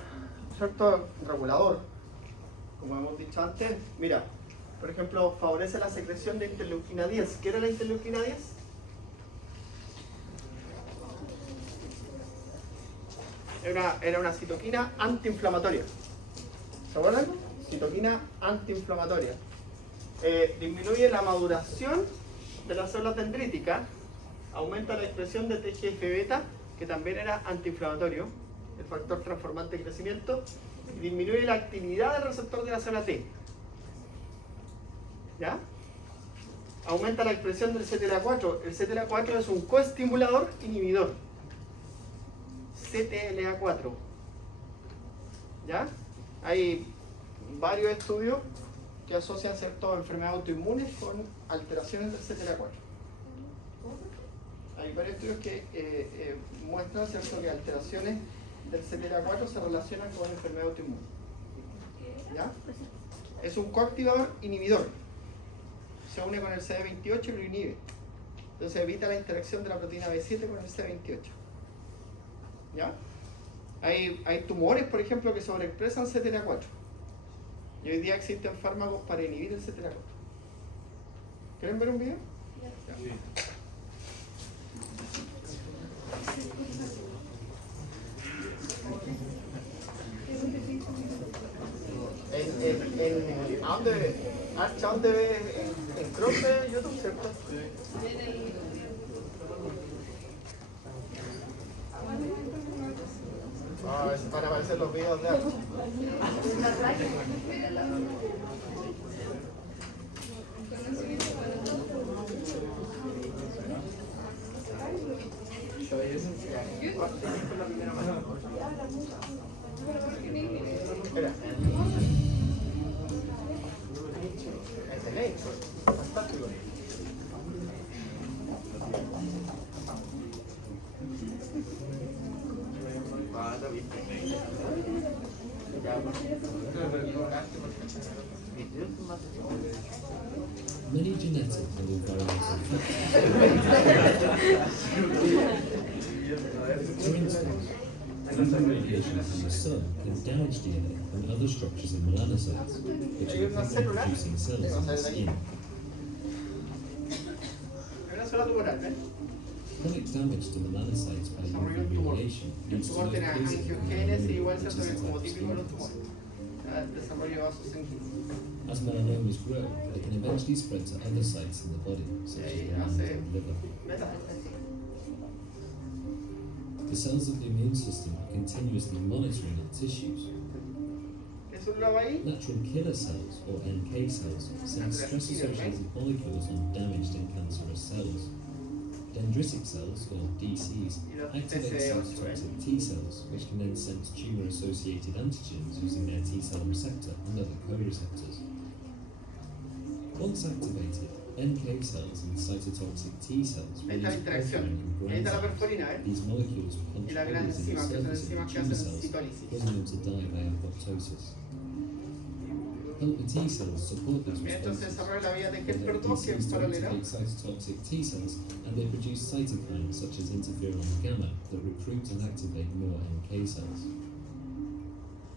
¿cierto? Regulador, como hemos dicho antes, mira, por ejemplo, favorece la secreción de interleuquina 10. ¿Qué era la interleuquina 10? Era una citoquina antiinflamatoria. ¿Se acuerdan? Citoquina antiinflamatoria. Disminuye la maduración de las células dendríticas, aumenta la expresión de TGF-beta, que también era antiinflamatorio, el factor transformante de crecimiento, y disminuye la actividad del receptor de la célula T. ¿Ya? Aumenta la expresión del CTLA4. El CTLA4 es un coestimulador inhibidor. CTLA4. ¿Ya? Hay varios estudios que asocian ciertas enfermedades autoinmunes con alteraciones del CTLA4. Hay varios estudios que muestran, ¿cierto?, que alteraciones del CTLA4 se relacionan con enfermedades autoinmunes. ¿Ya? Es un coactivador inhibidor. Se une con el CD28 y lo inhibe. Entonces evita la interacción de la proteína B7 con el CD28. ¿Ya? Hay tumores, por ejemplo, que sobreexpresan CTLA4. Y hoy día existen fármacos para inhibir el CTLA4. ¿Quieren ver un video? Sí. ¿A dónde ves? En Cross de YouTube, ¿cierto? Van a aparecer los videos de algo. Espera. Excelente. Fantástico. Many genetic and environmental factors. For instance, UV radiation from the sun can damage DNA and other structures in melanocytes, which are effective producing cells in the skin. Chronic damage to melanocytes by UV radiation leads to tumor tiene increasing angiogénesis, igual which se is a como type of típico de los skin tumores. cancer. Desarrollo de vasos sanguíneos. As melanomas grow, they can eventually spread to other sites in the body, such as the lungs and liver. The cells of the immune system are continuously monitoring our tissues. Eso célula va ahí. Natural killer cells, or NK cells, send stress-associated molecules on damaged and cancerous cells. Dendritic cells, or DCs, activate cytotoxic T cells, which can then sense tumor-associated antigens using their T cell receptor and other co-receptors. Once activated, NK cells and cytotoxic T cells Ahí está la release interacción. perforin and Ahí está la granzymes. perforina, ¿eh? These molecules punch Y la gran holes in the enzima, que son surface of enzimas que tumor hacen cells, citólisis. causing them to die by apoptosis. Helper T cells support these Esto se responses. desarrolla la vía de They Helper let 2, que es DCs to paralela. activate cytotoxic T cells, and they produce cytokines such as interferon gamma that recruit and activate more NK cells.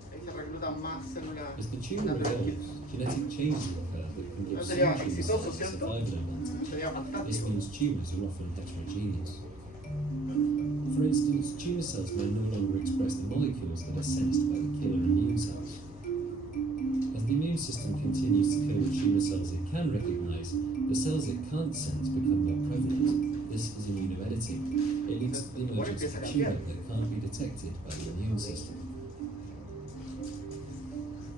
Ahí se reclutan más células As the tumor natural evolves, genetic changes occur that can give No some sería tumor exitoso, cells a ¿cierto? survival advantage. Sería This fantástico. means tumors are often heterogeneous. For instance, tumor cells may no longer express the molecules that are sensed by the killer immune cells. As the immune system continues to kill the tumor cells it can recognize, the cells it can't sense become more prevalent. This is immunoediting. It leads to the emergence of a tumor that can't be detected by the immune system.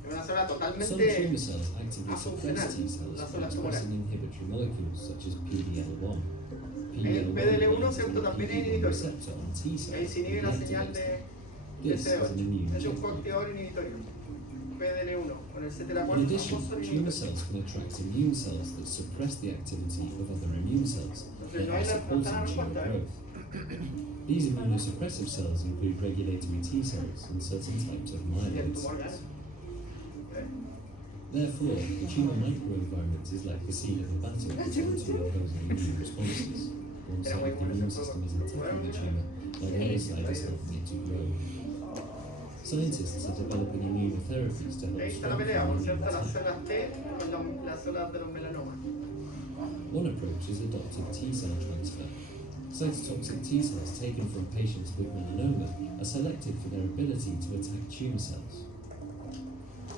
Es una célula Some totalmente tumor cells actively afuncional, suppress T cells las by células tumorales. expressing inhibitory molecules such as PD-L1. El PDL1, ¿cierto? is a También es PD-1 inhibitorio. receptor on T cells Ahí se inhibe that la señal deactivates de This is an CD8. immune Es un checkpoint. coactivador inhibitorio. PDL1. Con el In CTLA4 addition, fosforo tumor inhibitorio. cells can attract immune cells that suppress the activity of other immune cells, thereby supporting tumor growth. These immunosuppressive cells include regulatory T cells and certain types of Y el myeloid tumor cells. ¿eh? Therefore, the tumor microenvironment is like the scene of a battle between two opposing immune responses. One side of the immune system is attacking the tumor, while the other side is helping it to grow. Scientists are developing immunotherapies to help Ahí está la strengthen pelea, por immune cierto, las defense. células T con las células de los melanomas. One approach is adoptive T cell transfer. Cytotoxic T cells taken from patients with melanoma are selected for their ability to attack tumor cells.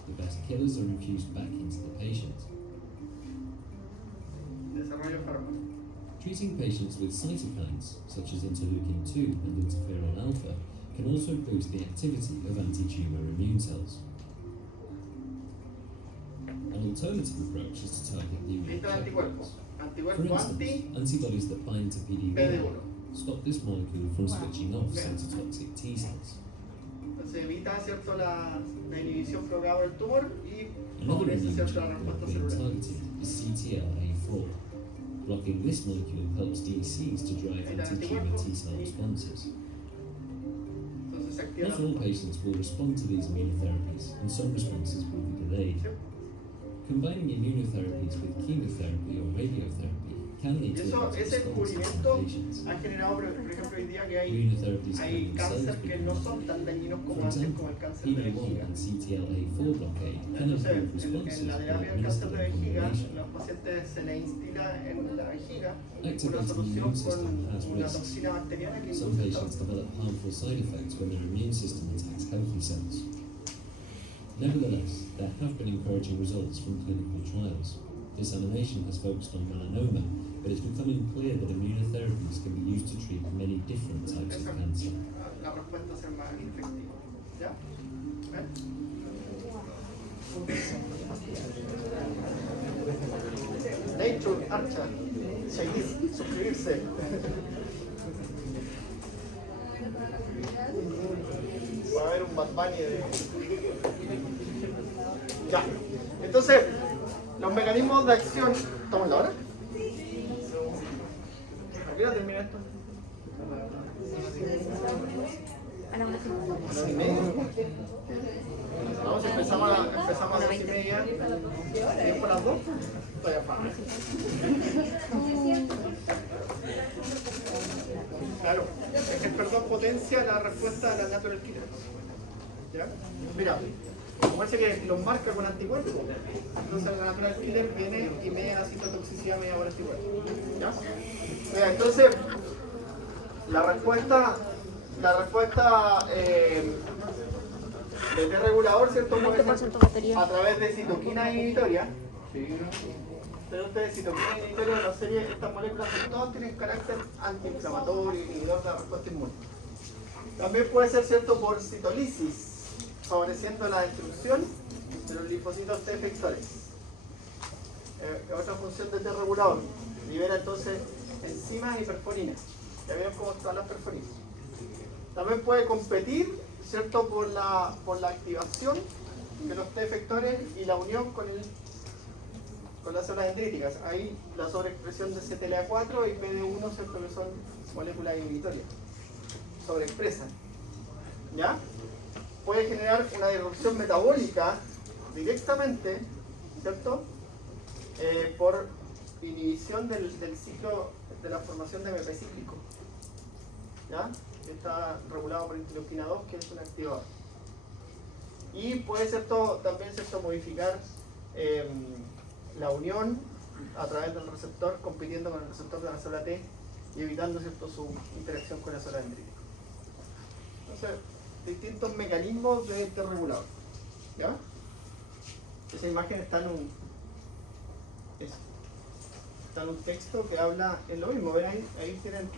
The best killers are infused back into the patient. Desarrollo fármaco. Treating patients with cytokines, such as interleukin-2 and interferon alpha, can also boost the activity of anti-tumor immune cells. An alternative approach is to target the Ahí immune está el anticuerpo. checkpoints. For Anticuerpo anti instance, antibodies that bind to PD-1 PD-1. stop this molecule from switching off cytotoxic T cells. Entonces evita, ¿cierto?, la inhibición provocada por el tumor y Another favorece, immune ¿cierto?, la checkpoint respuesta being celular. targeted is CTLA4. Blocking this molecule helps DCs to drive anti-tumor T cell responses. Entonces se activa Not la... all patients will respond to these immunotherapies, and some responses will be delayed. Sí. Combining immunotherapies with chemotherapy or radiotherapy can Y lead to eso, a better ese response in descubrimiento some patients. ha generado, por ejemplo, hoy día que hay Immunotherapies can cáncer themselves que be no son tan dañinos For como antes, example, como el cáncer de PD-1 vejiga. and CTLA4 blockade can Entonces, improve responses en la when terapia del cáncer administered de in vejiga, combination. los pacientes se les instila en la vejiga una Activating the solución immune system con has una risks. toxina bacteriana que Some induce patients develop harmful side effects when their immune system attacks healthy cells. Nevertheless, there have been encouraging results from clinical trials. This animation has focused on melanoma, but it's becoming clear that immunotherapies can be used to treat many different types of cancer. la respuesta ser más efectiva. ¿Ya? ¿Ven? Nature, Archa, seguir, suscribirse. Va a haber un Bad Bunny de... Ya. Entonces, los mecanismos de acción... ¿Estamos en la hora? ¿A qué hora termina esto? A la 1:50. ¿A las 1:30? Vamos, empezamos a las 2:30. ¿Bien por las 2? Todavía falta. Claro, es que el perdón potencia la respuesta de la natural killer. ¿Ya? Mira, como parece que los marca con anticuerpos, entonces la natural killer viene y media la citotoxicidad media por anticuerpos. ¿Ya? Mira, entonces, la respuesta de T regulador, ¿cierto? Puede ser 20% batería. a través de citoquina inhibitoria. Pero ustedes, citoquina inhibitoria de la serie, estas moléculas todas tienen carácter antiinflamatorio, inhibidor de la respuesta inmune. También puede ser, ¿cierto?, por citólisis, favoreciendo la destrucción de los linfocitos T efectores. Otra función de T regulador. Libera entonces enzimas y perforinas. Ya vieron cómo están las perforinas. También puede competir, ¿cierto?, por la activación de los T efectores y la unión con las células dendríticas. Ahí la sobreexpresión de CTLA4 y PD1, ¿cierto?, que son moléculas inhibitorias. Sobreexpresan. ¿Ya? Puede generar una disrupción metabólica directamente, ¿cierto?, por inhibición del ciclo de la formación de MP cíclico. ¿Ya? Está regulado por interleuquina 2, que es un activador. Y puede también modificar la unión a través del receptor, compitiendo con el receptor de la célula T y evitando, ¿cierto?, su interacción con la célula dendrítica. Entonces, distintos mecanismos de T regulador. ¿Ya? Esa imagen está en un texto que habla en lo mismo. ¿Ven ahí tienen,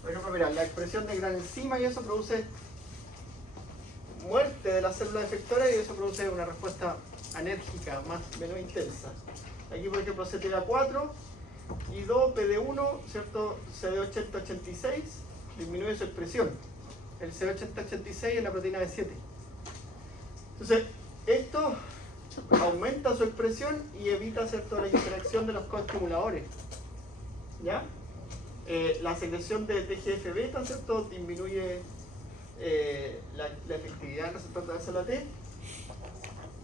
por ejemplo, mira, la expresión de gran enzima, y eso produce muerte de la célula efectora y eso produce una respuesta anérgica, menos intensa. Aquí, por ejemplo, CTLA4 y 2 PD1, ¿cierto? CD8086 disminuye su expresión. El CD8086 es la proteína B7. Entonces, esto aumenta su expresión y evita, ¿cierto?, la interacción de los coestimuladores. ¿Ya? La secreción de TGF-beta, ¿cierto?, disminuye la efectividad del receptor de la célula T,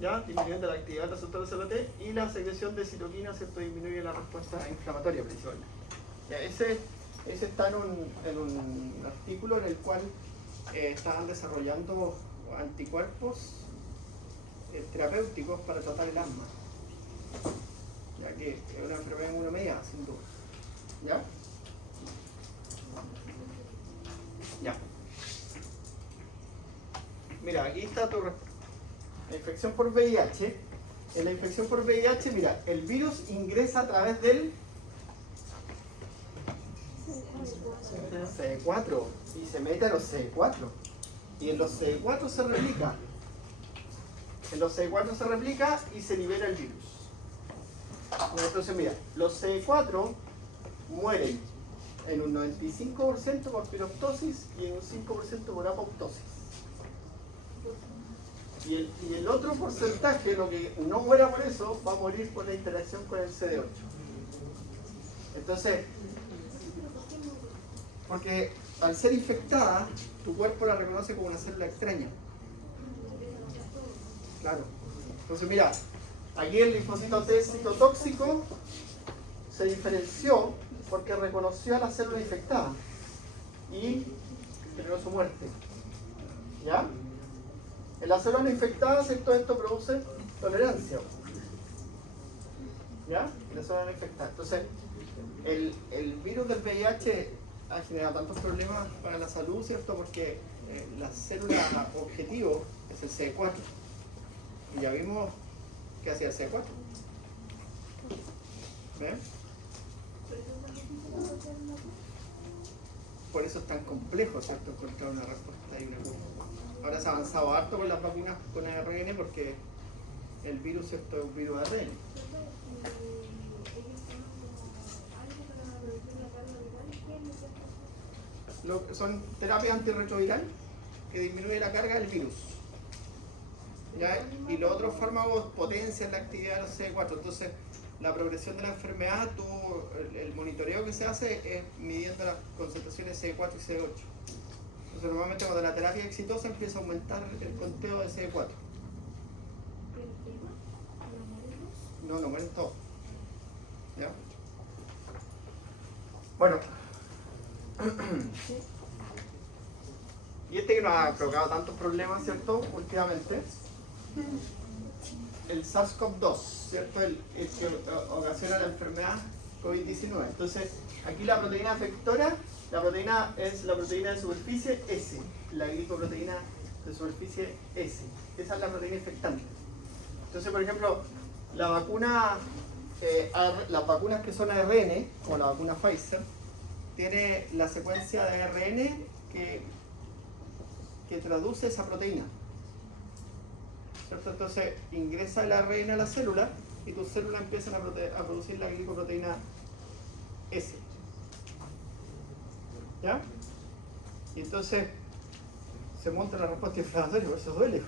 ¿ya?, disminuyendo la actividad del receptor de la célula T, y la secreción de citoquina, ¿cierto?, disminuye la respuesta inflamatoria principalmente. ¿Ya? Ese está en un artículo en el cual estaban desarrollando anticuerpos terapéuticos para tratar el asma, ya que es una enfermedad inmunomediada, sin duda. ¿Ya? Ya. Mira, aquí está tu respuesta. La infección por VIH. En la infección por VIH, mira, el virus ingresa a través del CD4 y se mete a los CD4. Y en los CD4 se replica. En los CD4 se replica y se libera el virus. Entonces, mira, los CD4 mueren en un 95% por piroptosis y en un 5% por apoptosis. Y el otro porcentaje, lo que no muera por eso, va a morir por la interacción con el CD8. Entonces, porque al ser infectada, tu cuerpo la reconoce como una célula extraña. Claro. Entonces, mira, aquí el linfocito T citotóxico se diferenció porque reconoció a la célula infectada y generó su muerte. ¿Ya? En la célula no infectada, ¿cierto?, esto produce tolerancia. ¿Ya? En la célula no infectada. Entonces, el virus del VIH ha generado tantos problemas para la salud, ¿cierto?, porque la célula objetivo es el CD4. Y ya vimos qué hacía el CD4. ¿Ven? Por eso es tan complejo, ¿cierto?, encontrar una respuesta y una cura. Ahora se ha avanzado harto con las vacunas con ARN porque el virus, ¿cierto?, es un virus de ARN. Son terapias antirretroviral que disminuyen la carga del virus. ¿Ya? Y los otros fármacos potencian la actividad de los CD4. Entonces, la progresión de la enfermedad, el monitoreo que se hace es midiendo las concentraciones de CD4 y CD8. Entonces, normalmente cuando la terapia es exitosa empieza a aumentar el conteo de CD4. No mueren todos. ¿Ya? Bueno. Y este que nos ha provocado tantos problemas, ¿cierto?, últimamente, el SARS-CoV-2, ¿cierto?, el que ocasiona la enfermedad COVID-19. Entonces, aquí la proteína efectora, la proteína es la proteína de superficie S, la glicoproteína de superficie S. Esa es la proteína infectante. Entonces, por ejemplo, la vacuna, las vacunas que son ARN, como la vacuna Pfizer, tiene la secuencia de ARN que traduce esa proteína. ¿cierto? Entonces ingresa el ARN a la célula y tus células empiezan a producir la glicoproteína S. ¿Ya? Y entonces se monta la respuesta inflamatoria, por eso duele.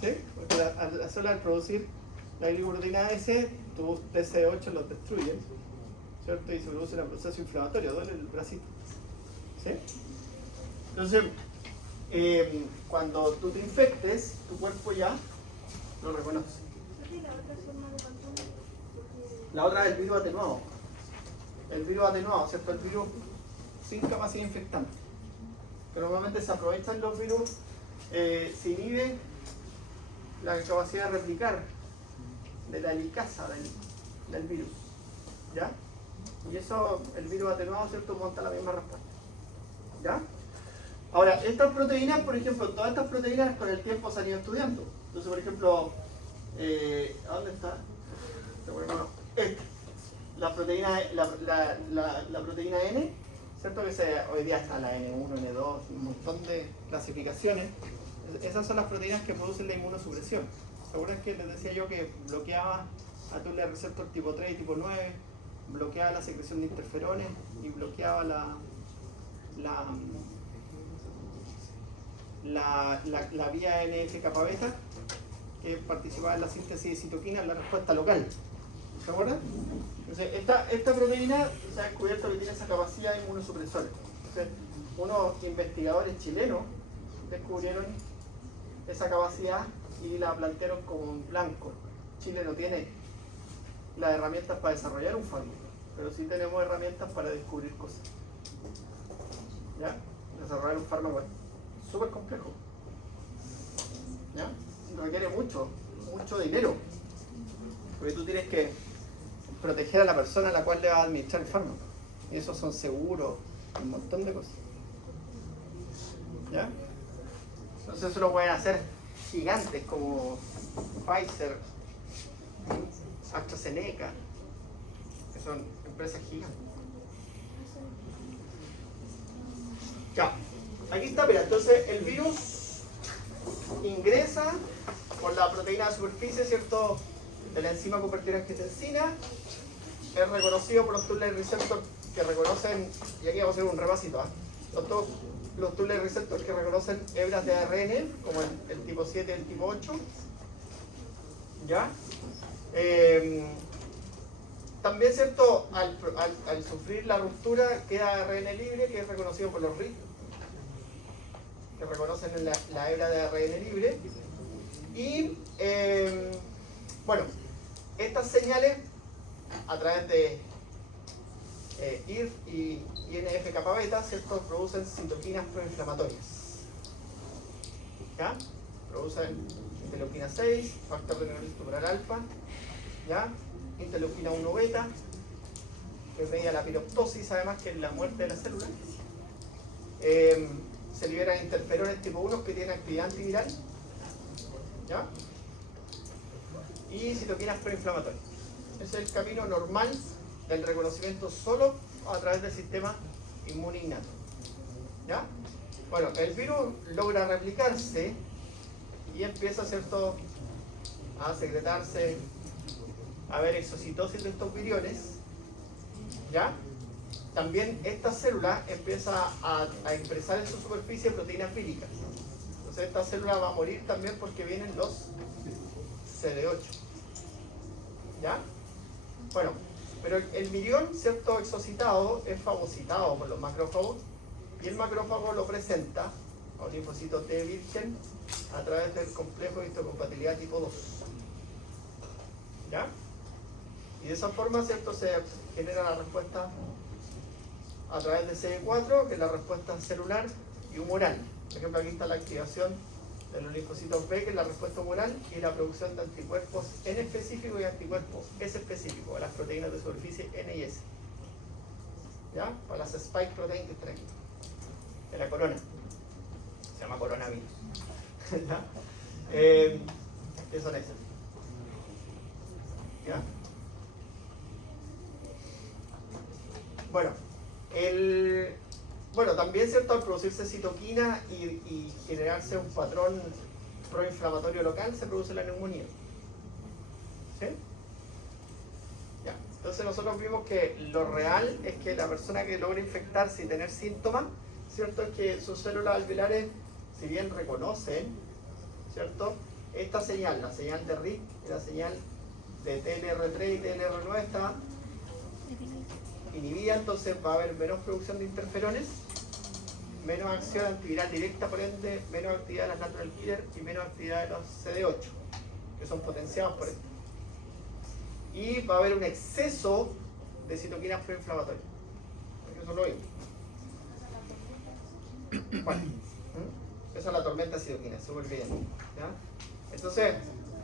¿Sí? Porque la célula al producir la glicoproteína S, tus TC8 los destruyen, ¿cierto? Y se produce el proceso inflamatorio, duele el bracito. ¿Sí? Entonces, cuando tú te infectes, tu cuerpo ya lo reconoce. La otra es el virus atenuado. El virus atenuado, ¿cierto? El virus sin capacidad infectante. Que normalmente se aprovechan los virus, se inhibe la capacidad de replicar de la helicasa del virus. ¿Ya? Y eso, el virus atenuado, ¿cierto? Monta la misma respuesta. ¿Ya? Ahora, estas proteínas, por ejemplo, todas estas proteínas con el tiempo se han ido estudiando. Entonces, por ejemplo, ¿a dónde está? La proteína, la proteína N, ¿cierto? Que hoy día está la N1, N2, un montón de clasificaciones. Esas son las proteínas que producen la inmunosupresión. ¿Se acuerdan que les decía yo que bloqueaba a tu receptor tipo 3 y tipo 9, bloqueaba la secreción de interferones y bloqueaba la vía NF-kappa-beta que participaba en la síntesis de citoquinas en la respuesta local? ¿Se acuerdan? Entonces, esta proteína se ha descubierto que tiene esa capacidad de inmunosupresora. Entonces, unos investigadores chilenos descubrieron esa capacidad y la plantearon como en blanco. Chile no tiene las herramientas para desarrollar un fármaco, pero sí tenemos herramientas para descubrir cosas. ¿Ya? Desarrollar un fármaco es súper complejo. ¿Ya? Requiere mucho dinero, porque tú tienes que proteger a la persona a la cual le vas a administrar el fármaco, y esos son seguros, un montón de cosas. ¿Ya? Entonces eso lo pueden hacer gigantes como Pfizer, AstraZeneca, que son empresas gigantes. Ya, aquí está, mira, entonces el virus ingresa por la proteína de superficie, ¿cierto?, de la enzima convertida en angiotensina, es reconocido por los Toll-like receptors que reconocen, y aquí vamos a hacer un repasito, los Toll-like receptors que reconocen hebras de ARN, como el tipo 7 y el tipo 8, ¿ya? También, ¿cierto?, al sufrir la ruptura queda ARN libre, que es reconocido por los RIC, que reconocen la hebra de ARN libre. Y, bueno, estas señales, a través de IRF y NF-kappa-beta, ¿cierto?, producen citoquinas proinflamatorias. ¿Ya? Producen interleuquina 6, factor de neurolisis tumoral alfa, ¿ya? Interleuquina 1 beta, que media la apoptosis, además, que es la muerte de la célula. Se liberan interferones tipo 1 que tienen actividad antiviral, ¿ya? Y citoquinas proinflamatorias. Ese es el camino normal del reconocimiento solo a través del sistema inmune innato. ¿Ya? Bueno, el virus logra replicarse y empieza, ¿cierto?, a secretarse, a haber exocitosis de estos viriones. ¿Ya? También esta célula empieza a expresar en su superficie proteínas víricas. Entonces esta célula va a morir también porque vienen los CD8. ¿Ya? Bueno, pero el virión, ¿cierto?, exocitado es fagocitado por los macrófagos, y el macrófago lo presenta a un linfocito T virgen a través del complejo de histocompatibilidad tipo 2. ¿Ya? Y de esa forma, ¿cierto?, se genera la respuesta a través de CD4, que es la respuesta celular y humoral. Por ejemplo, aquí está la activación de los linfocitos B, que es la respuesta humoral, y la producción de anticuerpos N específico y anticuerpos S específico, a las proteínas de superficie N y S. ¿Ya? Para las spike protein que están aquí, de la corona. Se llama coronavirus. ¿Ya? ¿Qué son esas? ¿Ya? Bueno, también, ¿cierto?, al producirse citoquina y generarse un patrón proinflamatorio local se produce la neumonía. ¿Sí? Ya. Entonces nosotros vimos que lo real es que la persona que logra infectarse y tener síntomas, ¿cierto? Es que sus células alveolares, si bien reconocen, ¿cierto? Esta señal, la señal de RIC y la señal de TLR3 y TLR9 está inhibida, entonces va a haber menos producción de interferones, menos acción antiviral directa, por ende, menos actividad de las natural killer y menos actividad de los CD8, que son potenciados por esto. Y va a haber un exceso de citoquinas proinflamatorias. Eso lo vimos. Bueno, esa es la tormenta de citoquinas, súper bien. ¿Ya? Entonces,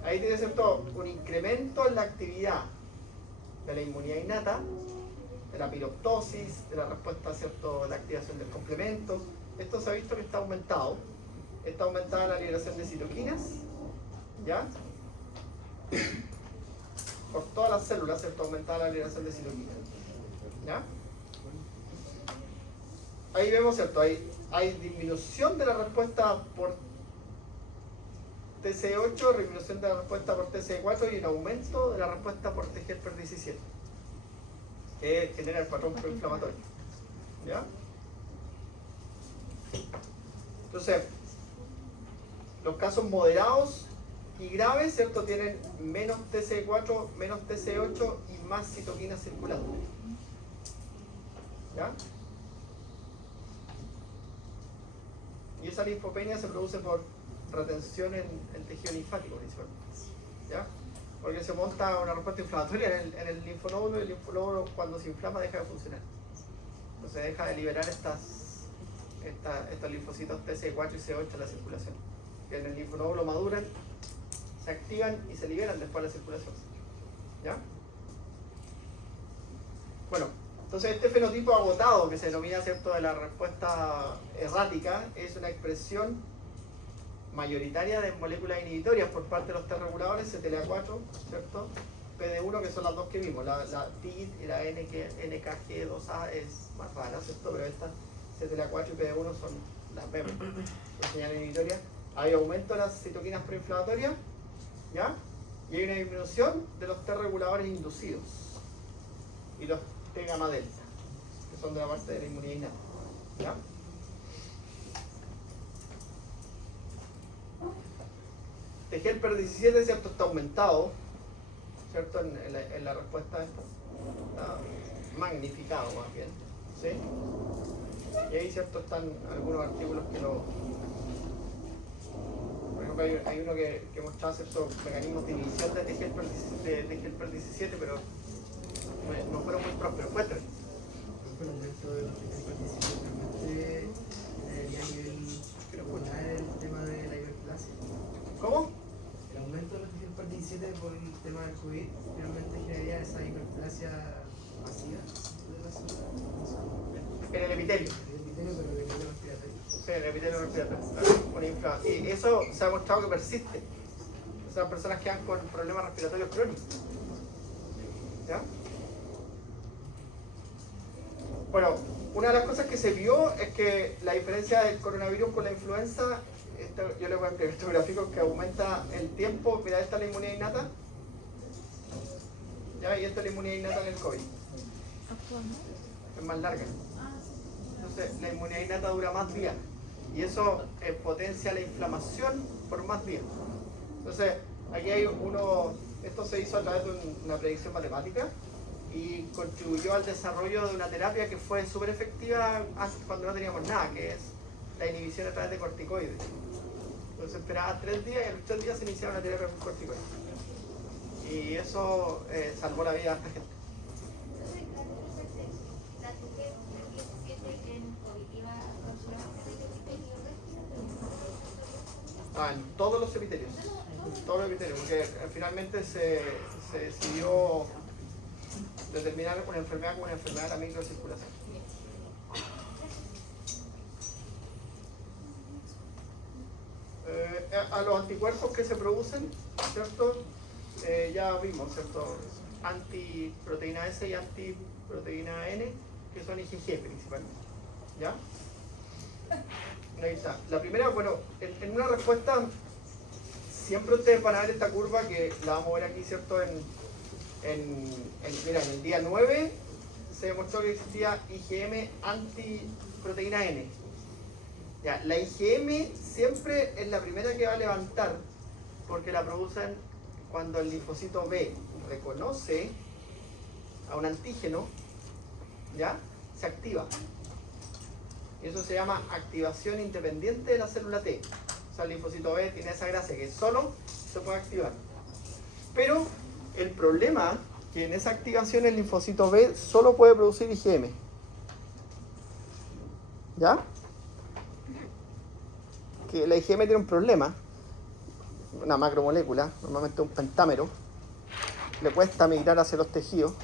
ahí tiene cierto un incremento en la actividad de la inmunidad innata, de la piroptosis, de la respuesta, ¿cierto?, de la activación del complemento. Esto se ha visto que está aumentado. Está aumentada la liberación de citoquinas, ¿ya? Por todas las células, ¿cierto?, aumentada la liberación de citoquinas, ¿ya? Ahí vemos, ¿cierto?, hay disminución de la respuesta por TCE8, disminución de la respuesta por TCE4 y un aumento de la respuesta por TGFR17, que genera el patrón proinflamatorio. ¿Ya? Entonces, los casos moderados y graves, ¿cierto?, tienen menos TCE4, menos TCE8 y más citoquinas circulando. ¿Ya? Y esa linfopenia se produce por retención en el tejido linfático principalmente, ¿ya? Porque se monta una respuesta inflamatoria en el linfonódulo y el linfonódulo cuando se inflama deja de funcionar. Entonces deja de liberar estos linfocitos TC4 y C8 en la circulación. Que en el linfonódulo maduran, se activan y se liberan después de la circulación. ¿Ya? Bueno, entonces este fenotipo agotado que se denomina, ¿cierto?, de la respuesta errática es una expresión mayoritaria de moléculas inhibitorias por parte de los T reguladores, CTLA4, ¿cierto? PD1, que son las dos que vimos, la TID y la NKG2A es más rara, ¿cierto? Pero estas CTLA4 y PD1 son las vemos, las señales inhibitorias. Hay aumento de las citoquinas proinflamatorias, ¿ya? Y hay una disminución de los T reguladores inducidos y los T gamma delta, que son de la parte de la inmunidad innata, ¿ya? TGFR17, ¿cierto?, está aumentado, ¿cierto?, en la respuesta esta. Está magnificado más bien, ¿sí? Y ahí, ¿cierto?, están algunos artículos que lo... Por ejemplo, hay uno que mostraba ciertos mecanismos de inhibición de TGFR17, pero no fueron muy prósperos. Cuéntame. El aumento de los TGFR17 realmente debería nivelar el tema de la hiperplasia. ¿Cómo? El aumento de los TGFR17 por el tema del COVID realmente generaría esa hiperplasia masiva de la célula. En el epitelio. El epitelio, pero el epitelio respiratorio. Sí, el epitelio respiratorio. Y eso se ha mostrado que persiste. O sea, personas que quedan con problemas respiratorios crónicos. ¿Ya? Bueno, una de las cosas que se vio es que la diferencia del coronavirus con la influenza, yo le voy a escribir este gráfico que aumenta el tiempo. Mira, esta es la inmunidad innata. ¿Ya? Y esta es la inmunidad innata en el COVID. Es más larga. Entonces, la inmunidad innata dura más días. Y eso potencia la inflamación por más días. Entonces, aquí hay esto se hizo a través de una predicción matemática y contribuyó al desarrollo de una terapia que fue súper efectiva antes, cuando no teníamos nada, que es la inhibición a través de corticoides. Entonces esperaba 3 días y a los 3 días se iniciaba una terapia con corticoides. Y eso salvó la vida a esta gente. En todos los epitelios, porque finalmente se decidió determinar una enfermedad como una enfermedad de la microcirculación. A los anticuerpos que se producen, ¿cierto? Ya vimos, ¿cierto? Antiproteína S y antiproteína N, que son IgG principalmente, ¿ya? Ahí está. La primera, bueno, en una respuesta siempre ustedes van a ver esta curva que la vamos a ver aquí, ¿cierto? Mira, en el día 9 se demostró que existía IgM antiproteína N. Ya, la IgM siempre es la primera que va a levantar porque la producen cuando el linfocito B reconoce a un antígeno, ¿ya? Se activa. Y eso se llama activación independiente de la célula T. O sea, el linfocito B tiene esa gracia que solo se puede activar. Pero el problema es que en esa activación el linfocito B solo puede producir IgM. ¿Ya? Que la IgM tiene un problema. Una macromolécula, normalmente un pentámero, le cuesta migrar hacia los tejidos.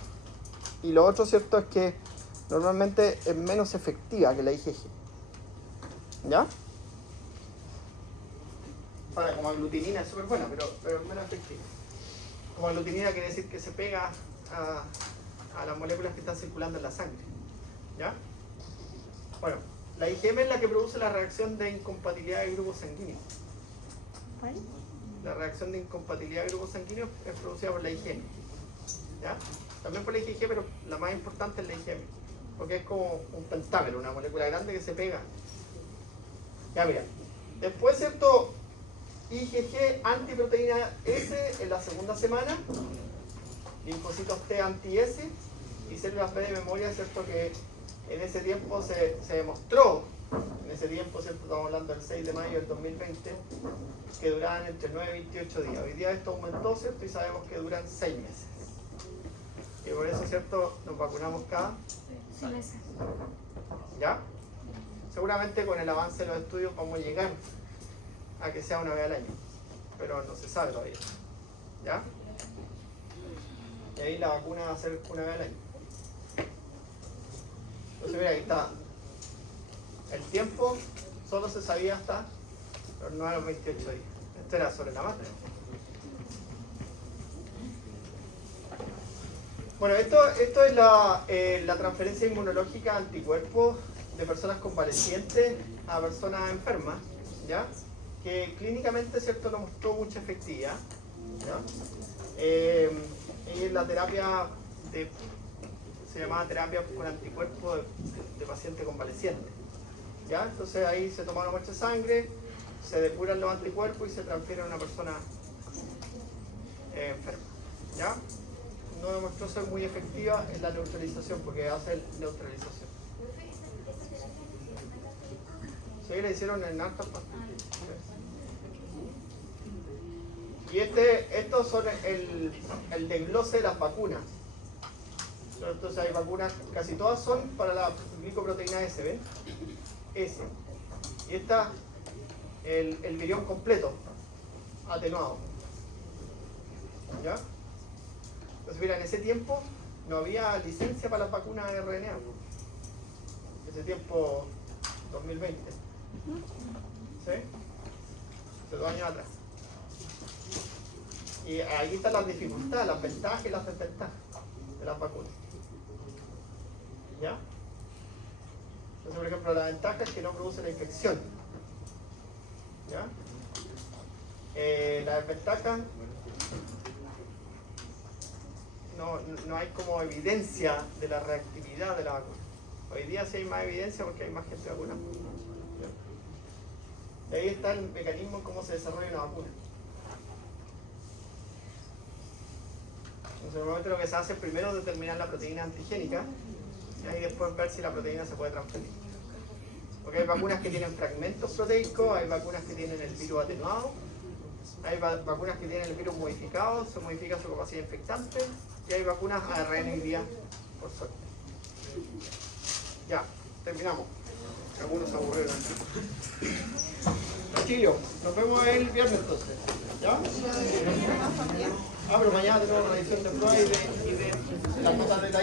Y lo otro, ¿cierto?, es que normalmente es menos efectiva que la IgG. ¿Ya? Para, como aglutinina es súper buena, pero es menos efectiva. Como aglutinina quiere decir que se pega a las moléculas que están circulando en la sangre. ¿Ya? Bueno, la IgM es la que produce la reacción de incompatibilidad de grupos sanguíneos. ¿Cuál? La reacción de incompatibilidad de grupos sanguíneos es producida por la IgM. ¿Ya? También por la IgG, pero la más importante es la IgM. Porque es como un pentámero, una molécula grande que se pega. Ya mira. Después, ¿cierto? IgG antiproteína S en la segunda semana. Linfocitos T anti-S. Y células B de memoria, ¿cierto? Que en ese tiempo se demostró, en ese tiempo, ¿cierto? Estamos hablando del 6 de mayo del 2020, que duraban entre 9 y 28 días. Hoy día esto aumentó, ¿cierto? Y sabemos que duran 6 meses. Y por eso, ¿cierto? Nos vacunamos cada 6 meses. ¿Ya? Seguramente con el avance de los estudios vamos a llegar a que sea una vez al año, pero no se sabe todavía. ¿Ya? Y ahí la vacuna va a ser una vez al año. Entonces mira, ahí está. El tiempo solo se sabía hasta los 9 a los 28 días. Esto era sobre la marcha. Bueno, esto es la transferencia inmunológica de anticuerpos de personas convalecientes a personas enfermas, ¿ya? Que clínicamente, ¿cierto?, no mostró mucha efectividad, ¿ya? Y en la terapia se llamaba terapia con anticuerpos de paciente convaleciente, ¿ya? Entonces ahí se toma una muestra de sangre, se depuran los anticuerpos y se transfieren a una persona enferma, ¿ya? No demostró ser muy efectiva en la neutralización porque hace neutralización. Sí, la hicieron en hartas partes. Y estos son el desglose de las vacunas. Entonces hay vacunas, casi todas son para la glicoproteína S, ¿ven? S. Y esta, el virión completo, atenuado. ¿Ya? Entonces mira, en ese tiempo no había licencia para las vacunas de RNA. En ese tiempo, 2020. ¿Sí? Hace 2 años atrás. Y ahí están las dificultades, las ventajas y las desventajas de las vacunas. ¿Ya? Entonces, por ejemplo, la ventaja es que no produce la infección. ¿Ya? La desventaja, no hay como evidencia de la reactividad de la vacuna. Hoy día sí hay más evidencia porque hay más gente vacunada. Y ahí está el mecanismo en cómo se desarrolla una vacuna. Entonces, normalmente lo que se hace es primero determinar la proteína antigénica y ahí después ver si la proteína se puede transferir. Porque hay vacunas que tienen fragmentos proteicos, hay vacunas que tienen el virus atenuado, hay vacunas que tienen el virus modificado, se modifica su capacidad infectante, y hay vacunas ARN hoy día, por suerte. Ya, terminamos. Algunos se aburrieron. Chillo, nos vemos el viernes entonces. ¿Ya? Pero mañana tenemos una edición de prueba y de las notas de